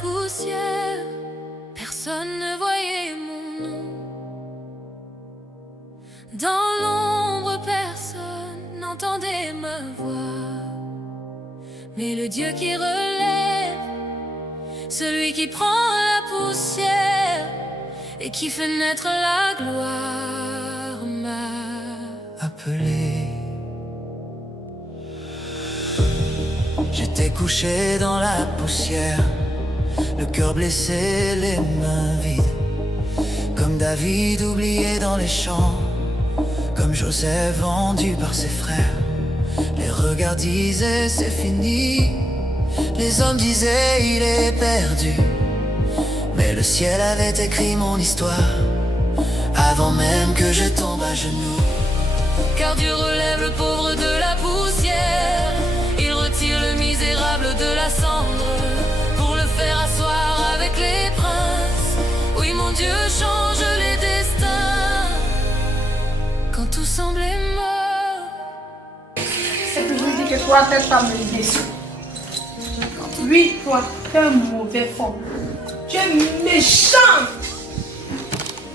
poussière, personne ne voyait mon nom. Dans l'ombre, personne n'entendait me voir. Mais le Dieu qui relève, celui qui prend la poussière et qui fait naître la gloire, m'a appelé. J'étais couché dans la poussière, le cœur blessé, les mains vides, comme David oublié dans les champs, comme Joseph vendu par ses frères. Les regards disaient c'est fini, les hommes disaient il est perdu, mais le ciel avait écrit mon histoire avant même que je tombe à genoux. Car Dieu relève le pauvre de la poussière, il retire le misérable de la cendre pour le faire asseoir avec les princes. Oui, mon Dieu change les destins quand tout semblait mort. C'est que je lui dis que toi, peut-être pas me déçu. Oui, toi, tu es un mauvais fond. Tu es méchant.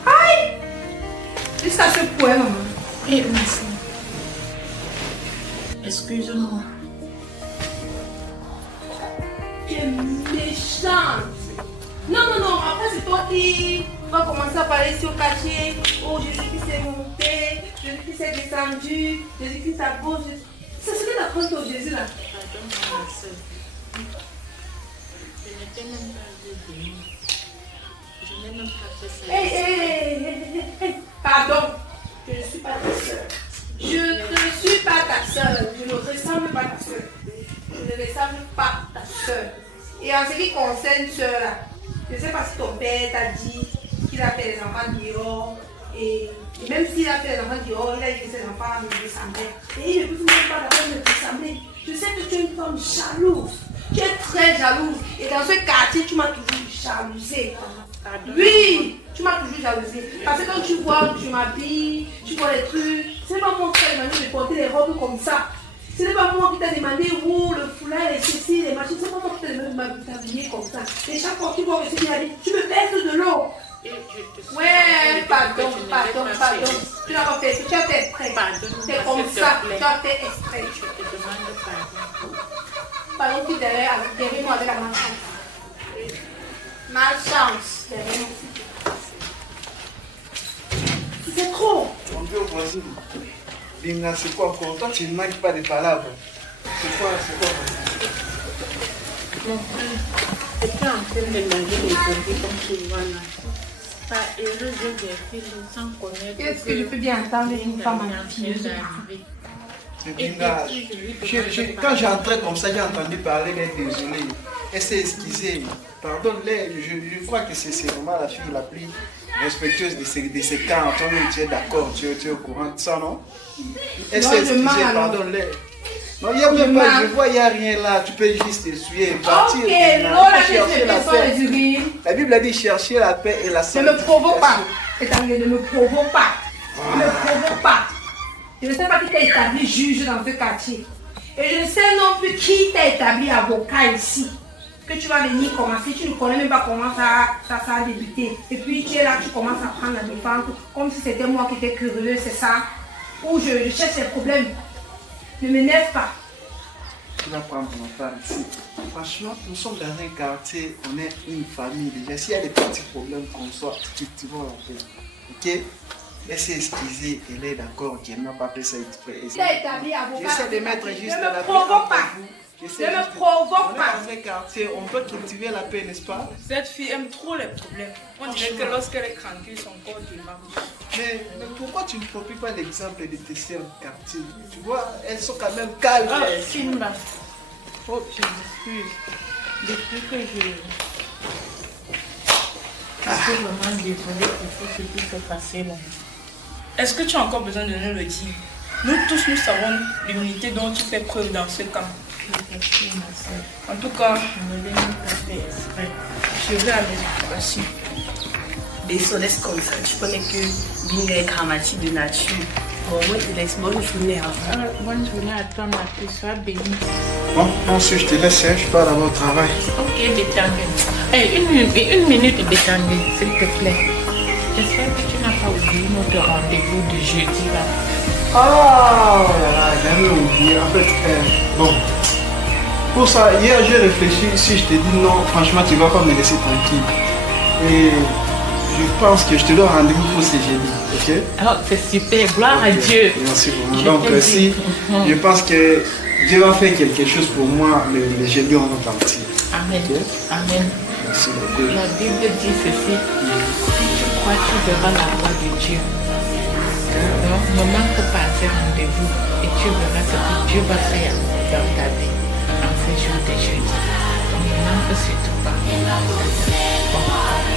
Aïe! Juste à ce point, maman. Et merci. Excuse-moi. Tu es méchante. Non, après c'est toi qui vas commencer à parler sur le quartier. Oh, Jésus qui s'est monté, Jésus qui s'est descendu, Jésus qui s'abose. C'est ce que tu as compris au Jésus là. Hey, pardon, je ne suis pas ta soeur. Je ne suis pas ta soeur, je ne ressemble pas à ta soeur. Je ne ressemble pas à ta soeur. Et en ce qui concerne soeur là, je ne sais pas si ton père t'a dit qu'il a fait les enfants dehors. Et même s'il a fait les enfants dehors, il a eu ses enfants de sa mère. Et il ne peut même pas la peine de sa mère. Je sais que tu es une femme jalouse. Tu es très jalouse. Et dans ce quartier, tu m'as toujours jalousée. Oui, tu m'as toujours jalousée. Parce que quand tu vois où tu m'habilles, tu vois les trucs. Ce n'est pas moi qui t'ai demandé de porter des robes comme ça. Ce n'est pas moi qui t'ai demandé où le foulard, les ceci, les machins. Ce n'est pas moi qui t'ai demandé de m'habiller comme ça. Et chaque fois que tu vois que je suis habillée, tu me verses de l'eau. Ouais, pardon. Tu n'as pas fait exprès. Tu as fait exprès. C'est comme ça. Tu as fait exprès. Pardon qui derrière moi avec la malchance. Malchance derrière moi. C'est trop. Mon Dieu, voici. Binga, c'est quoi encore? Toi, tu ne manques pas de palabres. C'est quoi? Mon frère, je suis pas en train de laver les produits comme tu vois là. Pas heureux de verser sans connaître. Qu'est-ce que je peux bien entendre une femme en fille? Binga, quand j'entrais comme ça, j'ai entendu parler, elle est désolée. Elle s'est excusée. Pardonne-les, je crois que c'est vraiment la fille la plus respectueuse de ces cas. Tu es d'accord, tu es au courant de ça, non? Elle s'est excusée, pardonne-les. Non, il y a même pas, je vois, il n'y a rien là, tu peux juste essuyer et partir. Ok, la Bible a dit chercher la paix et la santé. Ne me provoque pas. Ne me provoque pas. Ne me provoque pas. Je ne sais pas qui t'a établi juge dans ce quartier. Et je ne sais non plus qui t'a établi avocat ici. Que tu vas venir commencer, tu ne connais même pas comment ça a débuté. Et puis tu es là, tu commences à prendre la défense comme si c'était moi qui étais curieux, c'est ça. Ou je cherche les problèmes. Ne m'énerve pas. Tu vas prendre mon part ici. Franchement, nous sommes dans un quartier, on est une famille. Mais s'il y a des petits problèmes qu'on soit, cultivons la paix. Ok? Elle s'est excusée, elle est d'accord qu'elle n'a pas fait ça exprès. J'essaie de mettre juste ne la me paix. provoque pas. Ne me provoque pas. Dans un quartier, on peut cultiver la paix, n'est-ce pas? Cette fille aime trop les problèmes. On dirait que lorsqu'elle est tranquille, son corps démarre. Mais pourquoi tu ne copies pas l'exemple de tes sœurs du quartier? Tu vois, elles sont quand même calmes. Oh, Simba. Oh, je m'excuse. Depuis que je suis vraiment désolée pour ce qui s'est passé là. Est-ce que tu as encore besoin de nous le dire? Nous tous, nous savons l'unité dont tu fais preuve dans ce camp. En tout cas, je vais aller aussi. Désolé, c'est comme ça. Je connais que Binga est grammatique de nature. Bon, moi, je te laisse. Bonne journée à toi. Bonne journée à toi, ma puce. Sois bénie. Bon, ensuite, je te laisse, je pars là-bas au travail. Ok, déterminé. Une minute de détendue, s'il te plaît. J'espère que tu n'as pas oublié notre rendez-vous de jeudi là. Ah, voilà, j'avais oublié. En fait, bon. Pour ça, hier j'ai réfléchi. Si je te dis non, franchement, tu ne vas pas me laisser tranquille. Et je pense que je te dois rendez-vous pour ce jeudi. Ok? Oh, c'est super, gloire à Dieu. Merci beaucoup. Donc, si je pense que Dieu va faire quelque chose pour moi, le jeudi, on va partir. Amen. Ok? Amen. Merci beaucoup. La Bible dit ceci. Crois que devant la voix de Dieu. Donc, ne manque pas à ce rendez-vous et tu verras ce que Dieu va faire dans ta vie. Dans ce jour de jeudi. Ne manque surtout pas.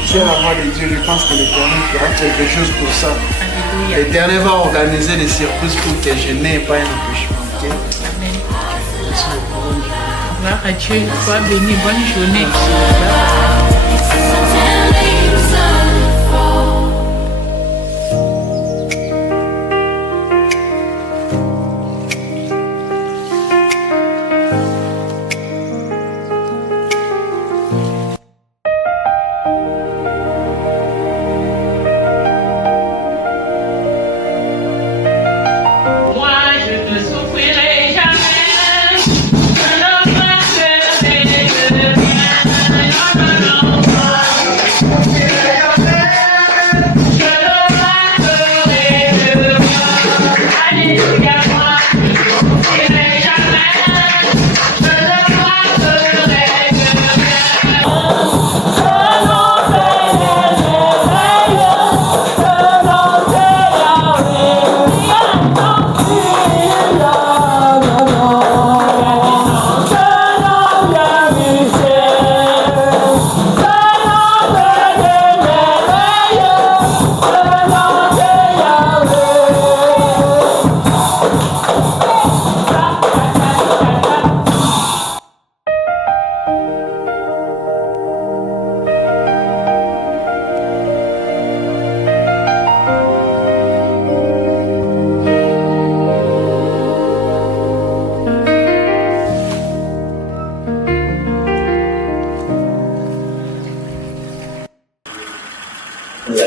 Sur la voix de Dieu, je pense que le Coran fera quelque chose pour ça. Alléluia. Le dernier va organiser les circuits pour que je n'ai pas un empêchement. Ok? Amen. Gloire à Dieu. Sois béni. Bonne journée. Moi, je ne souffrirai jamais. Je ne ferai que le bien. Non, non, non.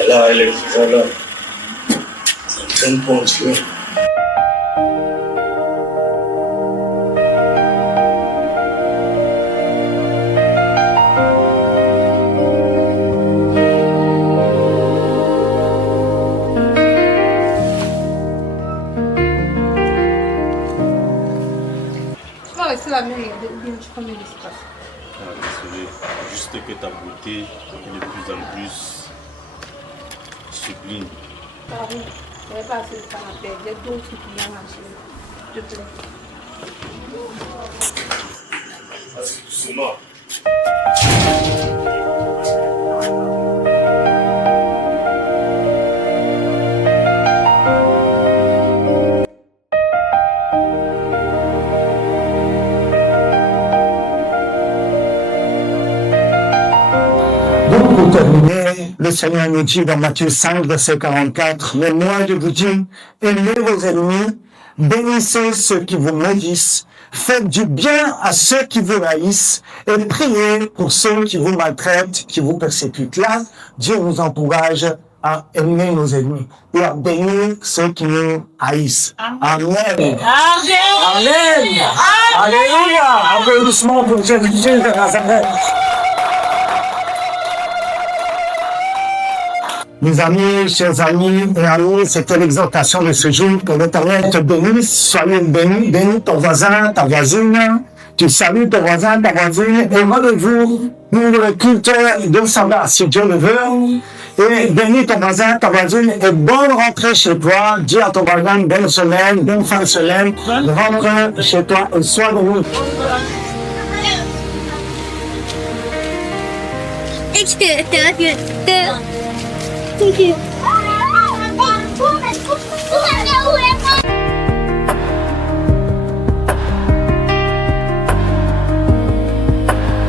Là, elle est déjà là. C'est une pension. Tu vas rester là, mais regarder ou bien tu prends de l'espace. Désolé, juste que ta beauté est de plus en plus sublime. Ah oui, je n'avais pas assez de temps à perdre. Il y a d'autres clients à chez moi. Je te prie. Doucement. Donc, pour terminer, le Seigneur nous dit dans Matthieu 5, verset 44, « Mais moi, je vous dis, aimez vos ennemis, bénissez ceux qui vous maudissent, faites du bien à ceux qui vous haïssent, et priez pour ceux qui vous maltraitent, qui vous persécutent. » Là, Dieu nous encourage à aimer nos ennemis et à bénir ceux qui nous haïssent. Amen. Amen. Alléluia. Applaudissements pour Jésus de Nazareth. Mes amis, chers amis et amis, c'était l'exhortation de ce jour. Que l'Éternel te bénisse, soyez bénis, bénis ton voisin, ta voisine. Tu salues ton voisin, ta voisine, et rendez-vous pour le culte de sabbat, si Dieu le veut. Et bénis ton voisin, ta voisine, et bonne rentrée chez toi. Dis à ton voisin, bonne semaine, bonne fin de semaine. Rentre chez toi et sois béni. Thank you.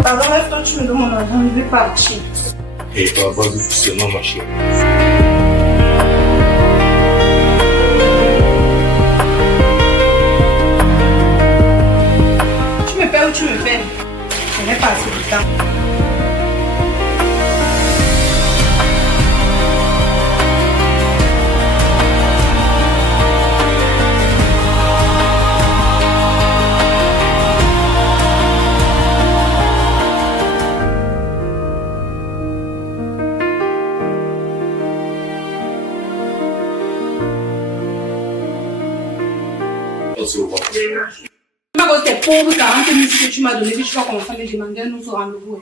Alors, lève-toi, tu me demandes maintenant, je vais partir. Et vas-y doucement, ma chérie. Tu me paies ou tu me paies? Je n'ai pas assez de temps. se revoit. Ma cause tes pauvres 40 000 que tu m'as donné, que tu vas commencer à me demander un autre rendez-vous.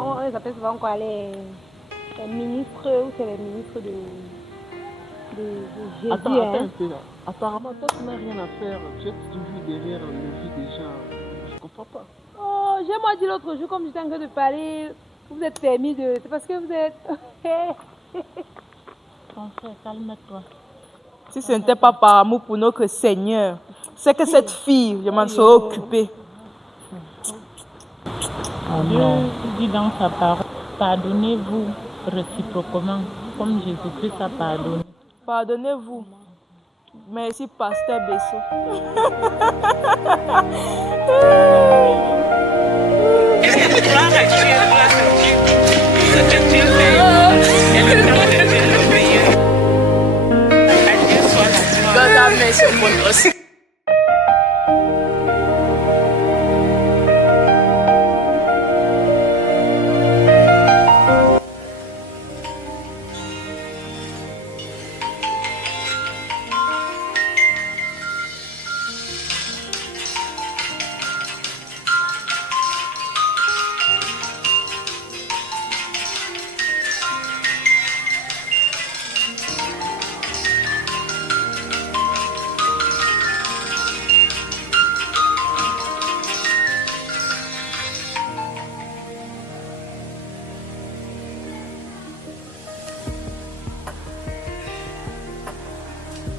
On les appelle souvent quoi, les ministres ou c'est les ministres de Jésus. Attends un peu là. Apparemment, toi tu n'as rien à faire. Tu es toujours derrière le vie des gens. Je comprends pas. Oh, j'ai moi dit l'autre jour, comme j'étais en train de parler, vous êtes permis de... C'est parce que vous êtes... Ton frère, calme-toi. Si ce n'était pas par amour pour notre Seigneur, c'est que cette fille, je m'en serais occupée. Dieu dit dans sa parole, pardonnez-vous réciproquement, comme Jésus-Christ a pardonné. Pardonnez-vous. Merci, pasteur Bessot.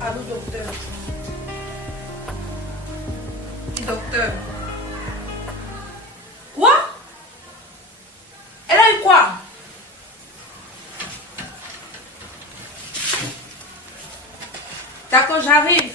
Allô, docteur. Docteur. Quoi? Elle a eu quoi? D'accord, j'arrive.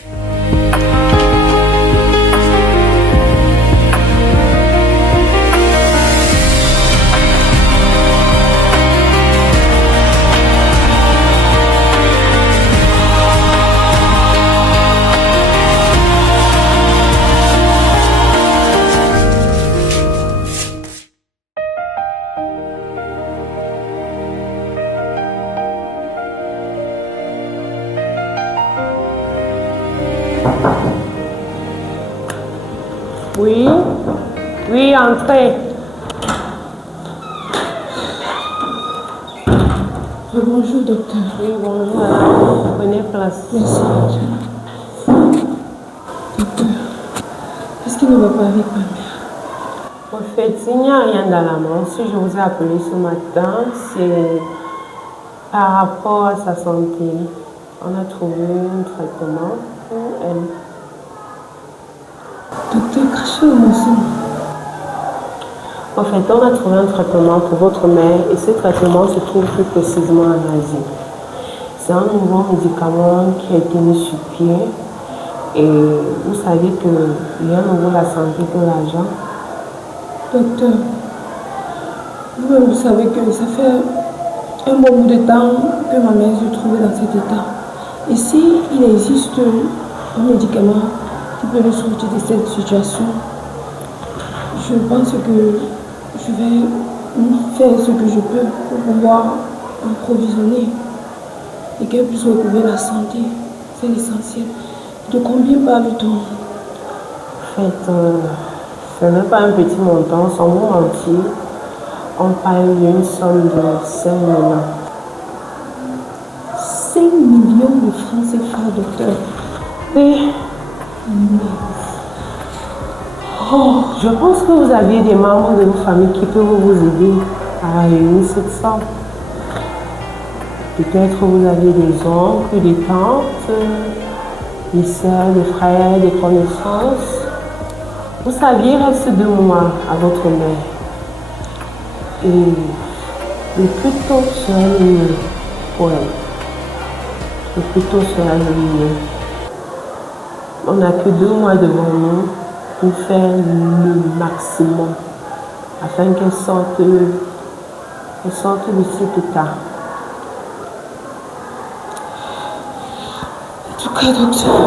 Oui, oui, entrez. Bonjour, docteur. Oui, bonjour. Prenez place. Merci. Docteur, qu'est-ce qui ne va pas avec ma mère? En fait, il n'y a rien d'alarmant. Si je vous ai appelé ce matin, c'est par rapport à sa santé. On a trouvé un traitement pour elle. Docteur, crachez au morceau. En fait, on a trouvé un traitement pour votre mère et ce traitement se trouve plus précisément en Asie. C'est un nouveau médicament qui a été mis sur pied et vous savez que rien ne vaut la santé que l'argent. Docteur, vous savez que ça fait un bon bout de temps que ma mère se trouvait dans cet état. Et s'il existe un médicament qui peut nous sortir de cette situation, je pense que je vais faire ce que je peux pour pouvoir approvisionner et qu'elle puisse retrouver la santé. C'est l'essentiel. De combien parle-t-on? En fait, ce n'est pas un petit montant, sans vous mentir. On parle d'une somme de 5 millions. 5 millions de francs CFA, docteur? Oui. Oh, je pense que vous aviez des membres de vos familles qui peuvent vous aider à réunir cette somme. Peut-être vous avez des oncles, des tantes, des sœurs, des frères, des connaissances. Vous saviez, il reste 2 mois à votre mère. Et le plus tôt sera le mieux pour elle. Le plus tôt sera le mieux. On n'a que 2 mois devant nous pour faire le maximum afin qu'elle sorte de sortir de cet état. En tout cas, docteur.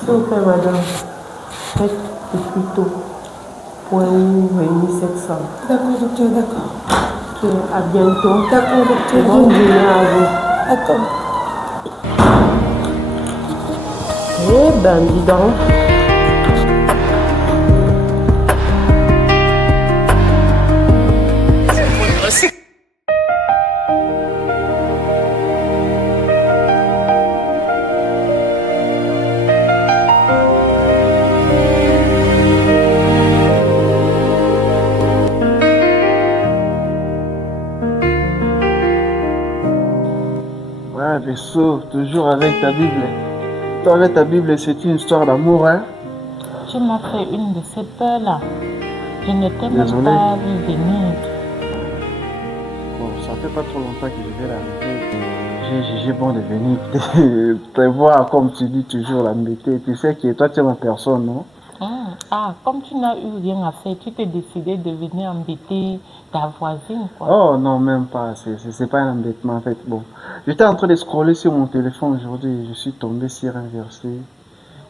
S'il vous plaît, madame, faites le plus tôt pour nous réunir cette somme. D'accord, docteur, d'accord. Ok, à bientôt. D'accord, docteur. Bonne journée à vous. D'accord. Eh ben, dis donc. Ouais, vaisseau, toujours avec ta Bible. Toi, avec ta Bible, c'est une histoire d'amour, hein? Tu m'as fait une de ces peurs-là. Je ne t'ai même Désolé. pas vu venir. Bon, ça fait pas trop longtemps que je vais la mettre. J'ai bon de venir te voir, comme tu dis toujours, la mettre. Tu sais que toi, tu es ma personne, non? Ah, comme tu n'as eu rien à faire, tu t'es décidé de venir embêter ta voisine, quoi. Oh non, même pas. C'est pas un embêtement, en fait. Bon, j'étais en train de scroller sur mon téléphone aujourd'hui et je suis tombé sur un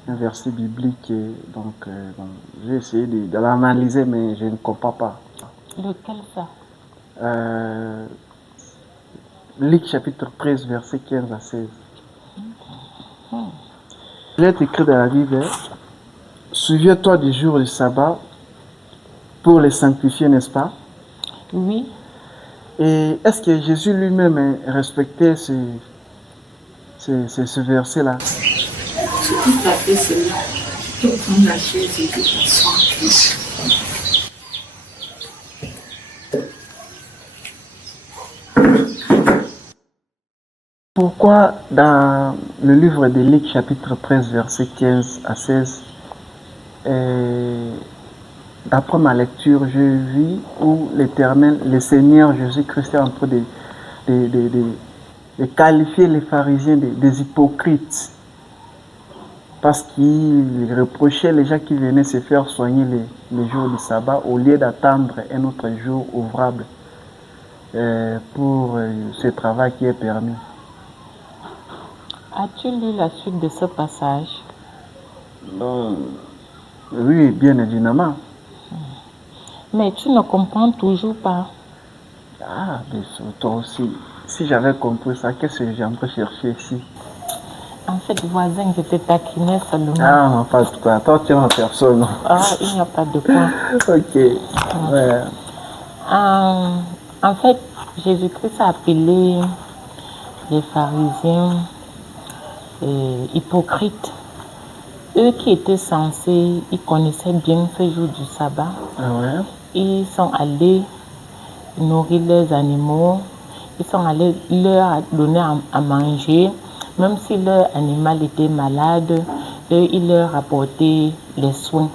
verset biblique. Et donc, bon, j'ai essayé de l'analyser, mais je ne comprends pas. Lequel ça? Luc chapitre 13, verset 15 à 16. Il est écrit dans la Bible, hein, souviens-toi du jour du sabbat pour les sanctifier, n'est-ce pas? Oui. Et est-ce que Jésus lui-même respectait ce verset-là? C'est tout à fait cela. Tu peux prendre la chose et tu t'assois. Pourquoi dans le livre de Luc chapitre 13, verset 15 à 16, d'après ma lecture, je vis où l'Éternel, le Seigneur Jésus-Christ est en train de qualifier les pharisiens des hypocrites. Parce qu'il reprochait les gens qui venaient se faire soigner les jours du sabbat au lieu d'attendre un autre jour ouvrable pour ce travail qui est permis. As-tu lu la suite de ce passage? Oui, bien évidemment. Mais tu ne comprends toujours pas. Ah, mais toi aussi. Si j'avais compris ça, qu'est-ce que j'aimerais chercher ici? En fait, voisin, je te taquinais seulement. Ah, non, pas de quoi. Toi, tu es en personne. Ah, il n'y a pas de quoi. Ok. Ouais. En fait, Jésus-Christ a appelé les pharisiens hypocrites. Eux qui étaient censés, ils connaissaient bien ce jour du sabbat. Ah ouais. Ils sont allés nourrir leurs animaux. Ils sont allés leur donner à manger. Même si leur animal était malade, eux, ils leur apportaient les soins.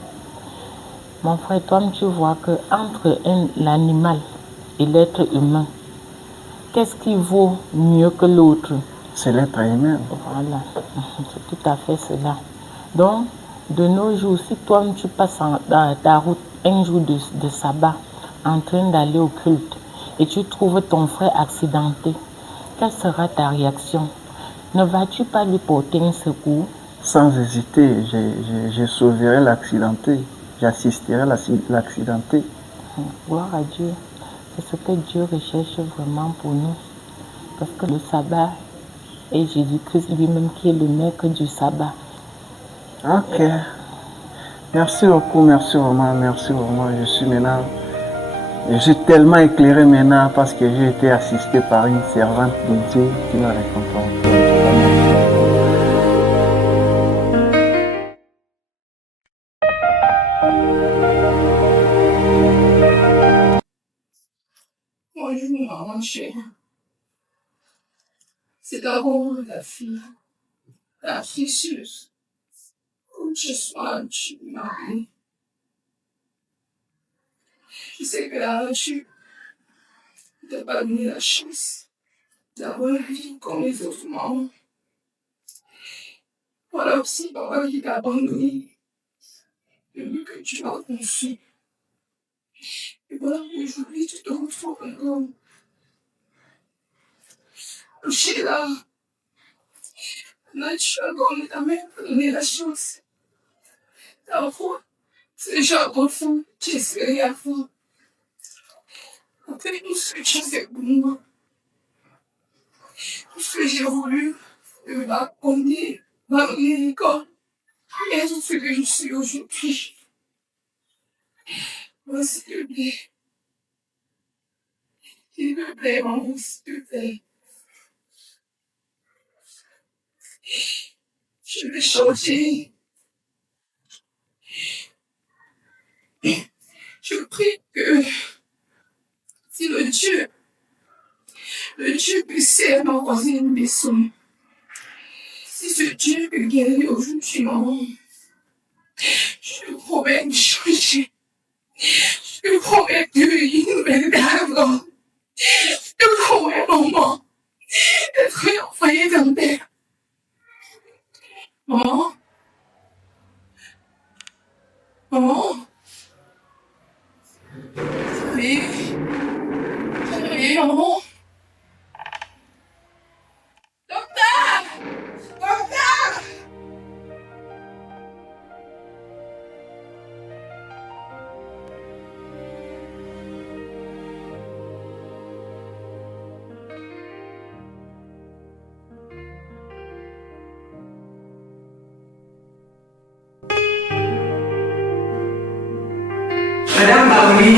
Mon frère, toi, tu vois qu'entre l'animal et l'être humain, qu'est-ce qui vaut mieux que l'autre? C'est l'être humain. Voilà, c'est tout à fait cela. Donc, de nos jours, si toi, tu passes dans ta route un jour de sabbat en train d'aller au culte et tu trouves ton frère accidenté, quelle sera ta réaction? Ne vas-tu pas lui porter un secours? Sans hésiter, je sauverai l'accidenté. J'assisterai l'accidenté. Gloire à Dieu. C'est ce que Dieu recherche vraiment pour nous. Parce que le sabbat est Jésus-Christ lui-même qui est le maître du sabbat. Ok. Merci beaucoup, merci vraiment. Je suis tellement éclairé maintenant parce que j'ai été assisté par une servante de Dieu qui m'a récompensé. Bonjour, maman chérie. C'est d'abord la fille suisse. Où tu sois, tu m'as. Je sais que la nature ne t'a pas donné la chance d'avoir une vie comme les autres mamans. Voilà aussi papa qui t'a abandonné depuis que tu m'as conçu. Et voilà, aujourd'hui, tu te retrouves encore. Couché là. Là, tu as donné ta mère, donné la chance. La foi, c'est déjà profond, tu espérais à fond. Après tout ce que tu as fait pour moi, tout ce que j'ai voulu, ma conduire, ma l'école, et tout ce que je suis aujourd'hui. Moi, s'il te plaît. S'il te plaît, maman, s'il te plaît. Je vais changer. Je prie que si le Dieu puissait m'envoyer une maison, si ce Dieu peut guérir aujourd'hui, maman, je promets de changer. Je promets de vivre une nouvelle dame. Je promets, maman, d'être envoyée dans terre. Maman? Maman? Oui? Oui, maman? Docteur! Docteur! Madame Baouli.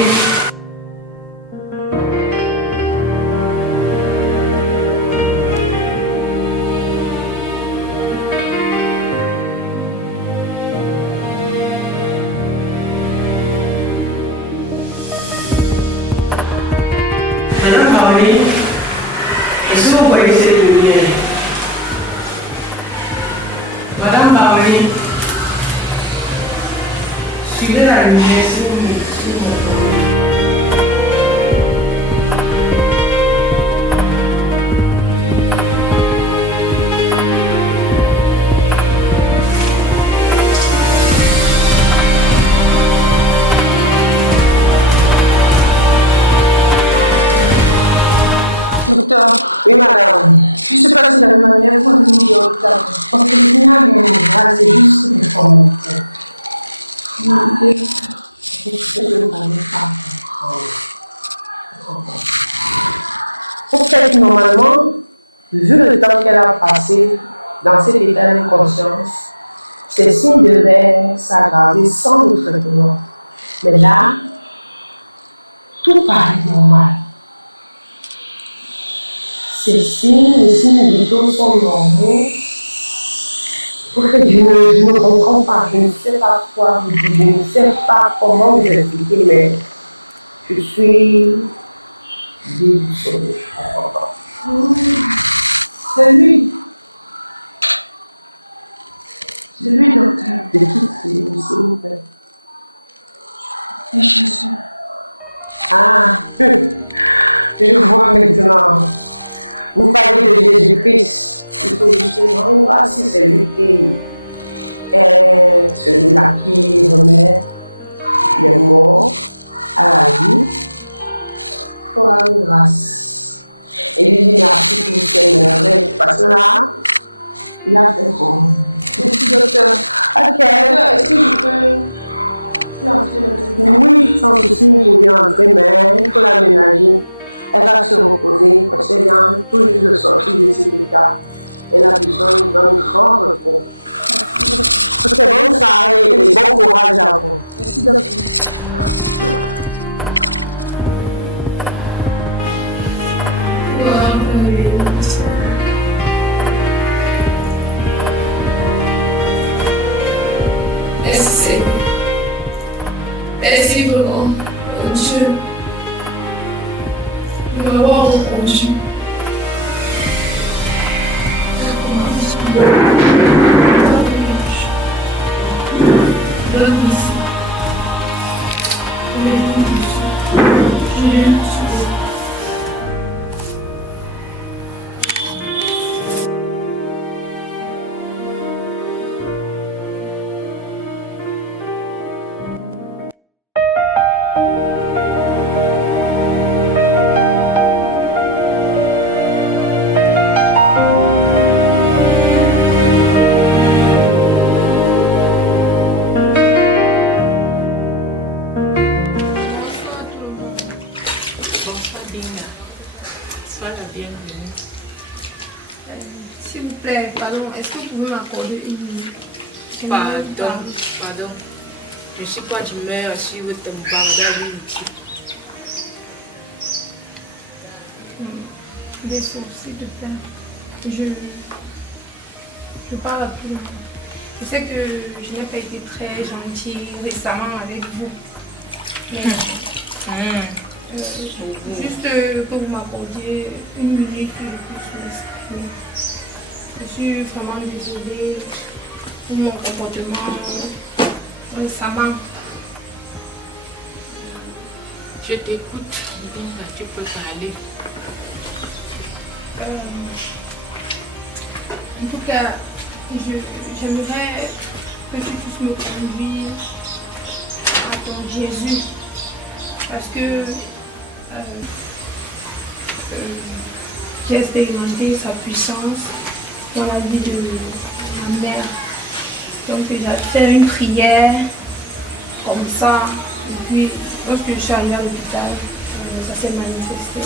Madame Baouli, est-ce que vous voyez cette lumière? Madame Baouli, suivez la lumière sur vous. Docteur, Oui, madame. je ne sais pas si la manière pour lui dire parce que le signal est général, c'est juste une formalité. Pour qu'elle, normalement, vu le temps qu'elle a passé dans cet état d'inconscience, ses signes devaient s'aggraver sans le traitement. Mais là, tout paraît normal. Ces signes, les signes vitaux sont normaux. Pour que je ne comprends pas, je ne sais pas quoi vous dire, je ne sais pas comment vous expliquer, mais je suis déboussolée. C'est lui. C'est lui, docteur. De qui c'est, s'il vous plaît? C'est Jésus. Ah, je vois maintenant. Vous parlez de Jésus-Christ. Il faut justement voir si c'est lui qui est celui-là qui remet les morts à la vie. Il faut avoir une grâce. Et lui dit merci pour ses merveilles. Parce que là, il a fait bon. Merci, docteur. Ok. Est-ce que je peux entrer maintenant? Oui, sans souci, vous pouvez entrer, mais il faut l'aménager. Elle va se reposer parce qu'elle vient tout juste de sortir de cet état. Elle a besoin d'un grand repos. C'est bon, ça et bon courage à vous. Merci, docteur. Merci vraiment, mon Dieu. Je veux voir mon Dieu. Donne-moi ça. S'il vous plaît, pardon, est-ce que vous pouvez m'accorder une minute? Pardon. Je ne suis pas d'humeur à suivre ton baladage inutile. Défaut, s'il te plaît. Je parle à tout le monde. Je sais que je n'ai pas été très gentille récemment avec vous. Juste que vous m'accordiez une minute que je puisse m'exprimer. Je suis vraiment désolée pour mon comportement récemment. Je t'écoute, donc tu peux parler. En tout cas, j'aimerais que tu puisses me conduire à ton Jésus. Parce que j'ai expérimenté sa puissance dans la vie de ma mère. Donc j'ai fait une prière comme ça. Et puis lorsque je suis arrivée à l'hôpital, ça s'est manifesté.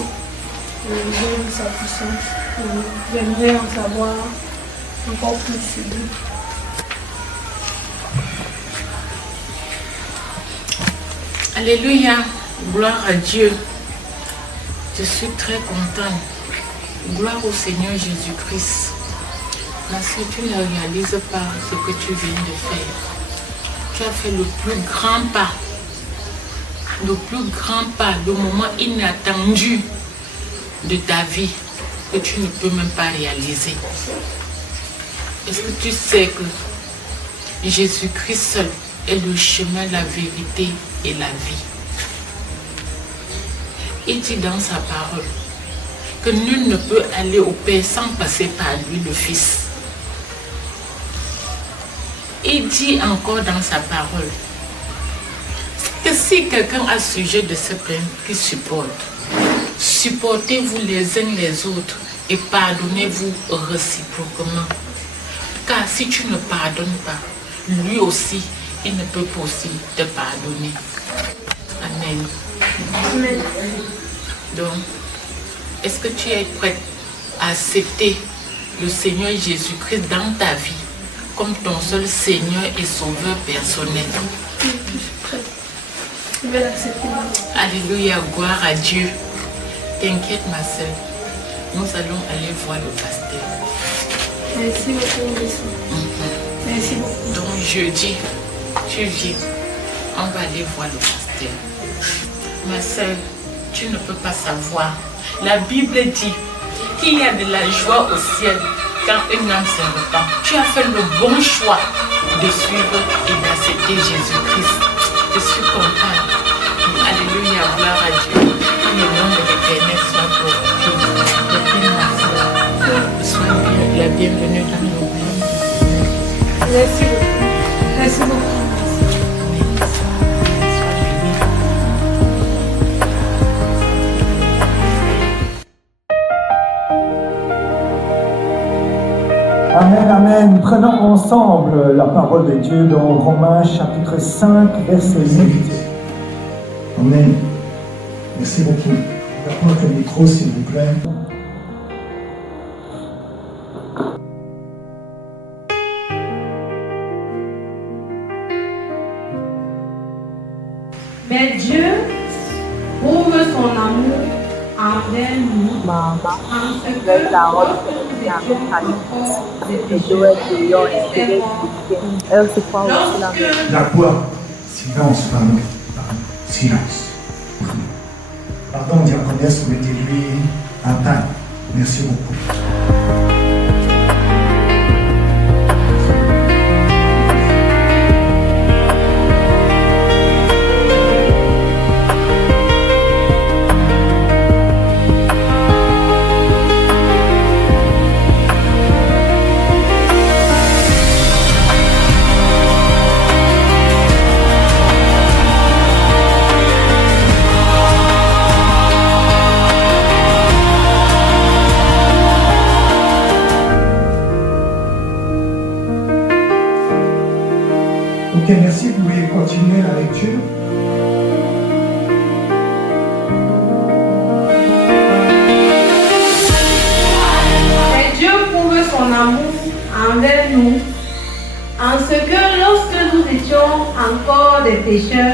Et j'ai eu sa puissance. J'aimerais en savoir encore plus sur lui. Alléluia, gloire à Dieu. Je suis très contente. Gloire au Seigneur Jésus-Christ. Parce que tu ne réalises pas ce que tu viens de faire. Tu as fait le plus grand pas. Le plus grand pas, le moment inattendu de ta vie que tu ne peux même pas réaliser. Est-ce que tu sais que Jésus-Christ seul est le chemin, la vérité et la vie? Il dit dans sa parole que nul ne peut aller au Père sans passer par lui, le Fils. Il dit encore dans sa parole que si quelqu'un a sujet de ce qu'il supporte, supportez-vous les uns les autres et pardonnez-vous réciproquement. Car si tu ne pardonnes pas, lui aussi, il ne peut pas aussi te pardonner. Amen. Amen. Donc, est-ce que tu es prête à accepter le Seigneur Jésus-Christ dans ta vie comme ton seul Seigneur et Sauveur personnel? Je vais l'accepter. Alléluia, gloire à Dieu. T'inquiète ma soeur, nous allons aller voir le pasteur. Merci beaucoup, monsieur. Merci beaucoup. Donc jeudi, tu viens, on va aller voir le pasteur. Ma soeur, tu ne peux pas savoir. La Bible dit qu'il y a de la joie au ciel quand une âme se repent. Tu as fait le bon choix de suivre et d'accepter Jésus-Christ. Je suis contente. Alléluia, gloire à Dieu. Que le nom de l'Éternel soit glorifié. Sois la bienvenue dans nos vies. Merci. Merci beaucoup. Amen, amen. Prenons ensemble la parole de Dieu dans Romains chapitre 5, verset 8. Amen. Merci beaucoup. Apporte le micro, s'il vous plaît. Mais Dieu prouve son amour envers nous, en ce que lorsque nous étions encore des pécheurs, Christ est mort. D'accord. Silence, pardon. Silence. Pardon, diaconesse, mettez-lui en taille. Merci beaucoup. Ok, merci. Vous pouvez continuer la lecture. Et Dieu prouve son envers nous, en ce que lorsque nous étions encore des pécheurs,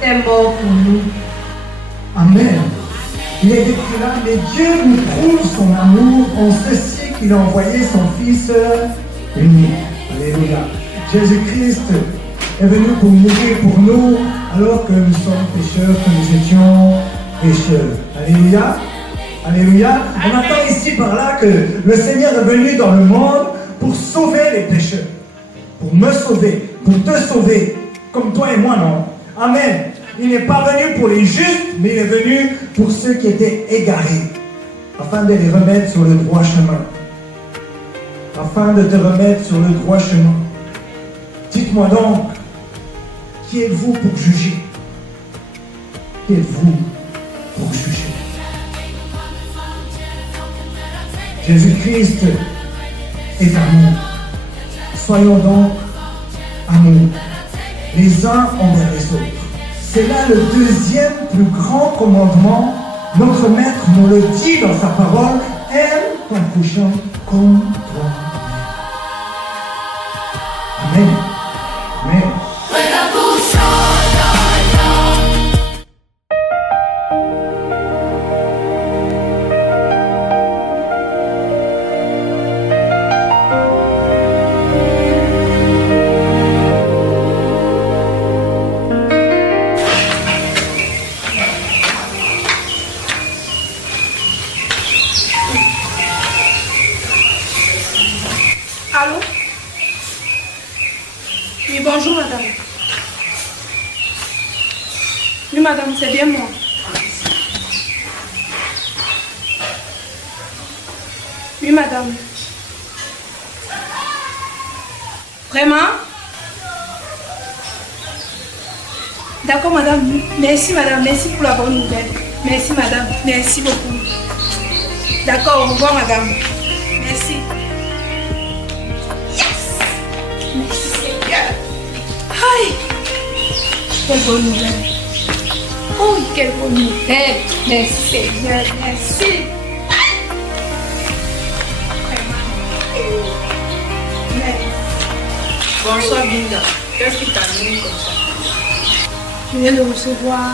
il est mort pour nous. Amen. Il est écrit là, mais Dieu nous prouve son amour en ceci qu'il a envoyé son Fils unique. Alléluia. Jésus-Christ est venu pour mourir pour nous alors que nous sommes pécheurs, que nous étions pécheurs. Alléluia. Alléluia. On entend ici par là que le Seigneur est venu dans le monde pour sauver les pécheurs. Pour me sauver, pour te sauver, comme toi et moi, non? Amen. Il n'est pas venu pour les justes, mais il est venu pour ceux qui étaient égarés, afin de les remettre sur le droit chemin. Afin de te remettre sur le droit chemin. Dites-moi donc, qui êtes-vous pour juger? Qui êtes-vous pour juger? Jésus-Christ est amour. Soyons donc amour, les uns envers les autres. C'est là le deuxième plus grand commandement. Notre Maître nous le dit dans sa parole, aime ton prochain comme toi-même. Amen. Amen. Allô? Oui, bonjour madame. Oui madame, c'est bien moi. Oui madame. Vraiment? D'accord madame, merci madame, merci pour la bonne nouvelle. Merci madame, merci beaucoup. D'accord, au revoir madame. Merci. Aïe! Quelle bonne nouvelle! Oh, quelle bonne nouvelle! Merci Seigneur, merci! Bonsoir Binda. Qu'est-ce qui t'amène comme ça? Je viens de recevoir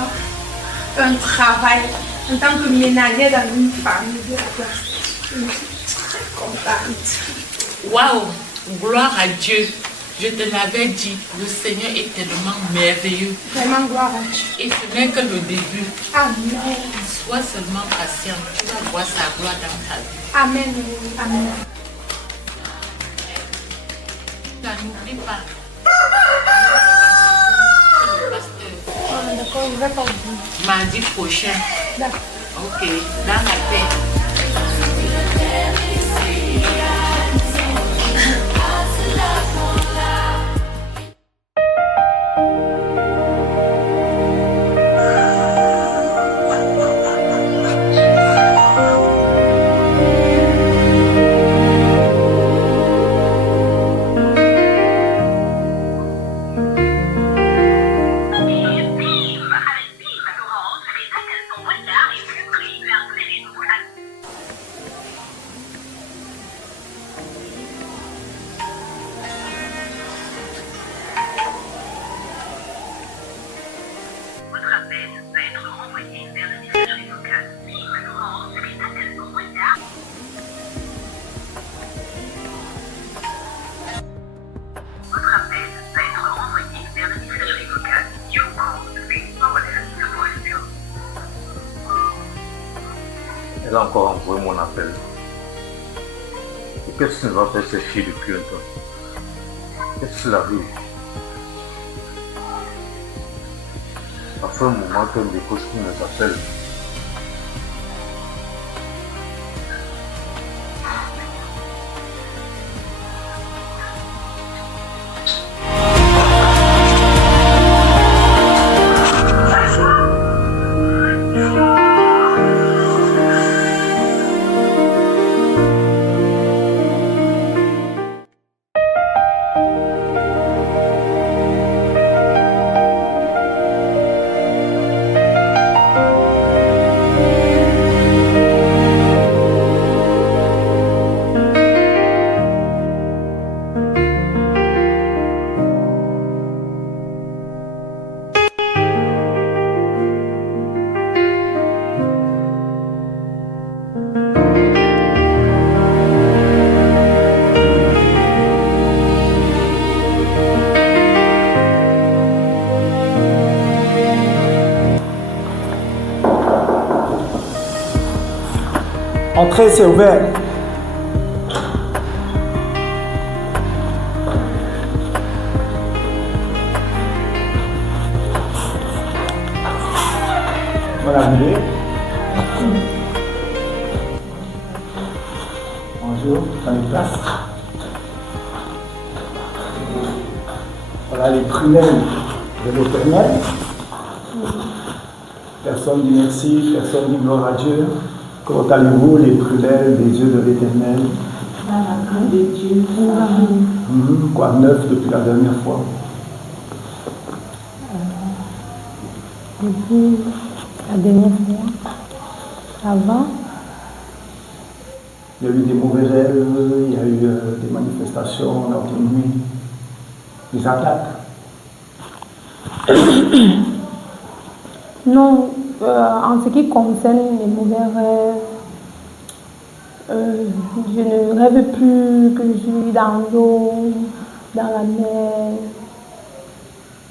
un travail en tant que ménagère dans une famille de la place. Je suis très contente. Waouh! Gloire à Dieu! Je te l'avais dit, le Seigneur est tellement merveilleux. Vraiment gloire à Dieu. Et ce n'est que le début. Amen. Sois seulement patient. Tu vas voir sa gloire dans ta vie. Amen. Amen. N'oublie pas. D'accord, je vais pas oublier. Mardi prochain. D'accord. Ok, dans la paix. Elle a encore envoyé mon appel. Et qu'est-ce qui ne va pas cette fille depuis un temps? Qu'est-ce qu'il arrive? Ça fait un moment qu'elle me décroche qui me appelle. L'entrée, c'est ouvert. Bonne arrivée. Bonjour, prenez place. Voilà les prunelles de l'Éternel. Personne dit merci, personne dit gloire à Dieu. Comment allez-vous, les prunelles des yeux de l'Éternel? Dans la grâce de Dieu. Quoi de neuf depuis la dernière fois? Depuis la dernière fois, ça va. Il y a eu des mauvais rêves, il y a eu des manifestations dans une nuit, des attaques. Non, en ce qui concerne les mauvais rêves, je ne rêve plus que je suis dans l'eau, dans la mer.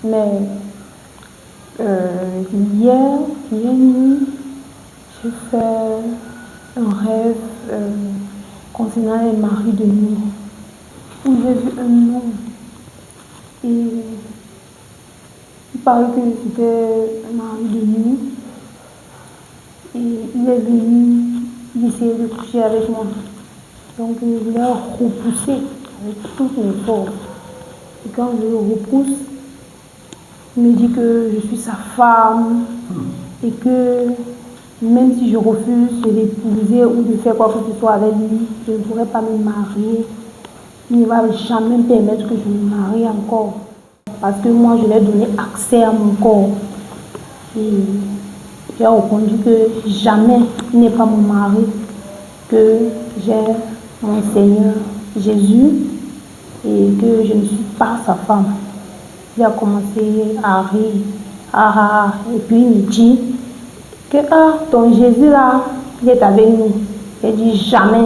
Mais hier nuit, j'ai fait un rêve concernant les maris de nuit, où j'ai vu un homme. Et il paraît que c'était un mari de nuit. Et il est venu, il essayait de coucher avec moi. Donc je l'ai repoussé avec toutes mes forces. Et quand je le repousse, il me dit que je suis sa femme et que même si je refuse de l'épouser ou de faire quoi que ce soit avec lui, je ne pourrais pas me marier. Il ne va jamais me permettre que je me marie encore. Parce que moi, je lui ai donné accès à mon corps. Et j'ai répondu que jamais il n'est pas mon mari, que j'ai mon Seigneur Jésus et que je ne suis pas sa femme. Il a commencé à rire. Et puis il me dit que ton Jésus là, il est avec nous. J'ai dit jamais.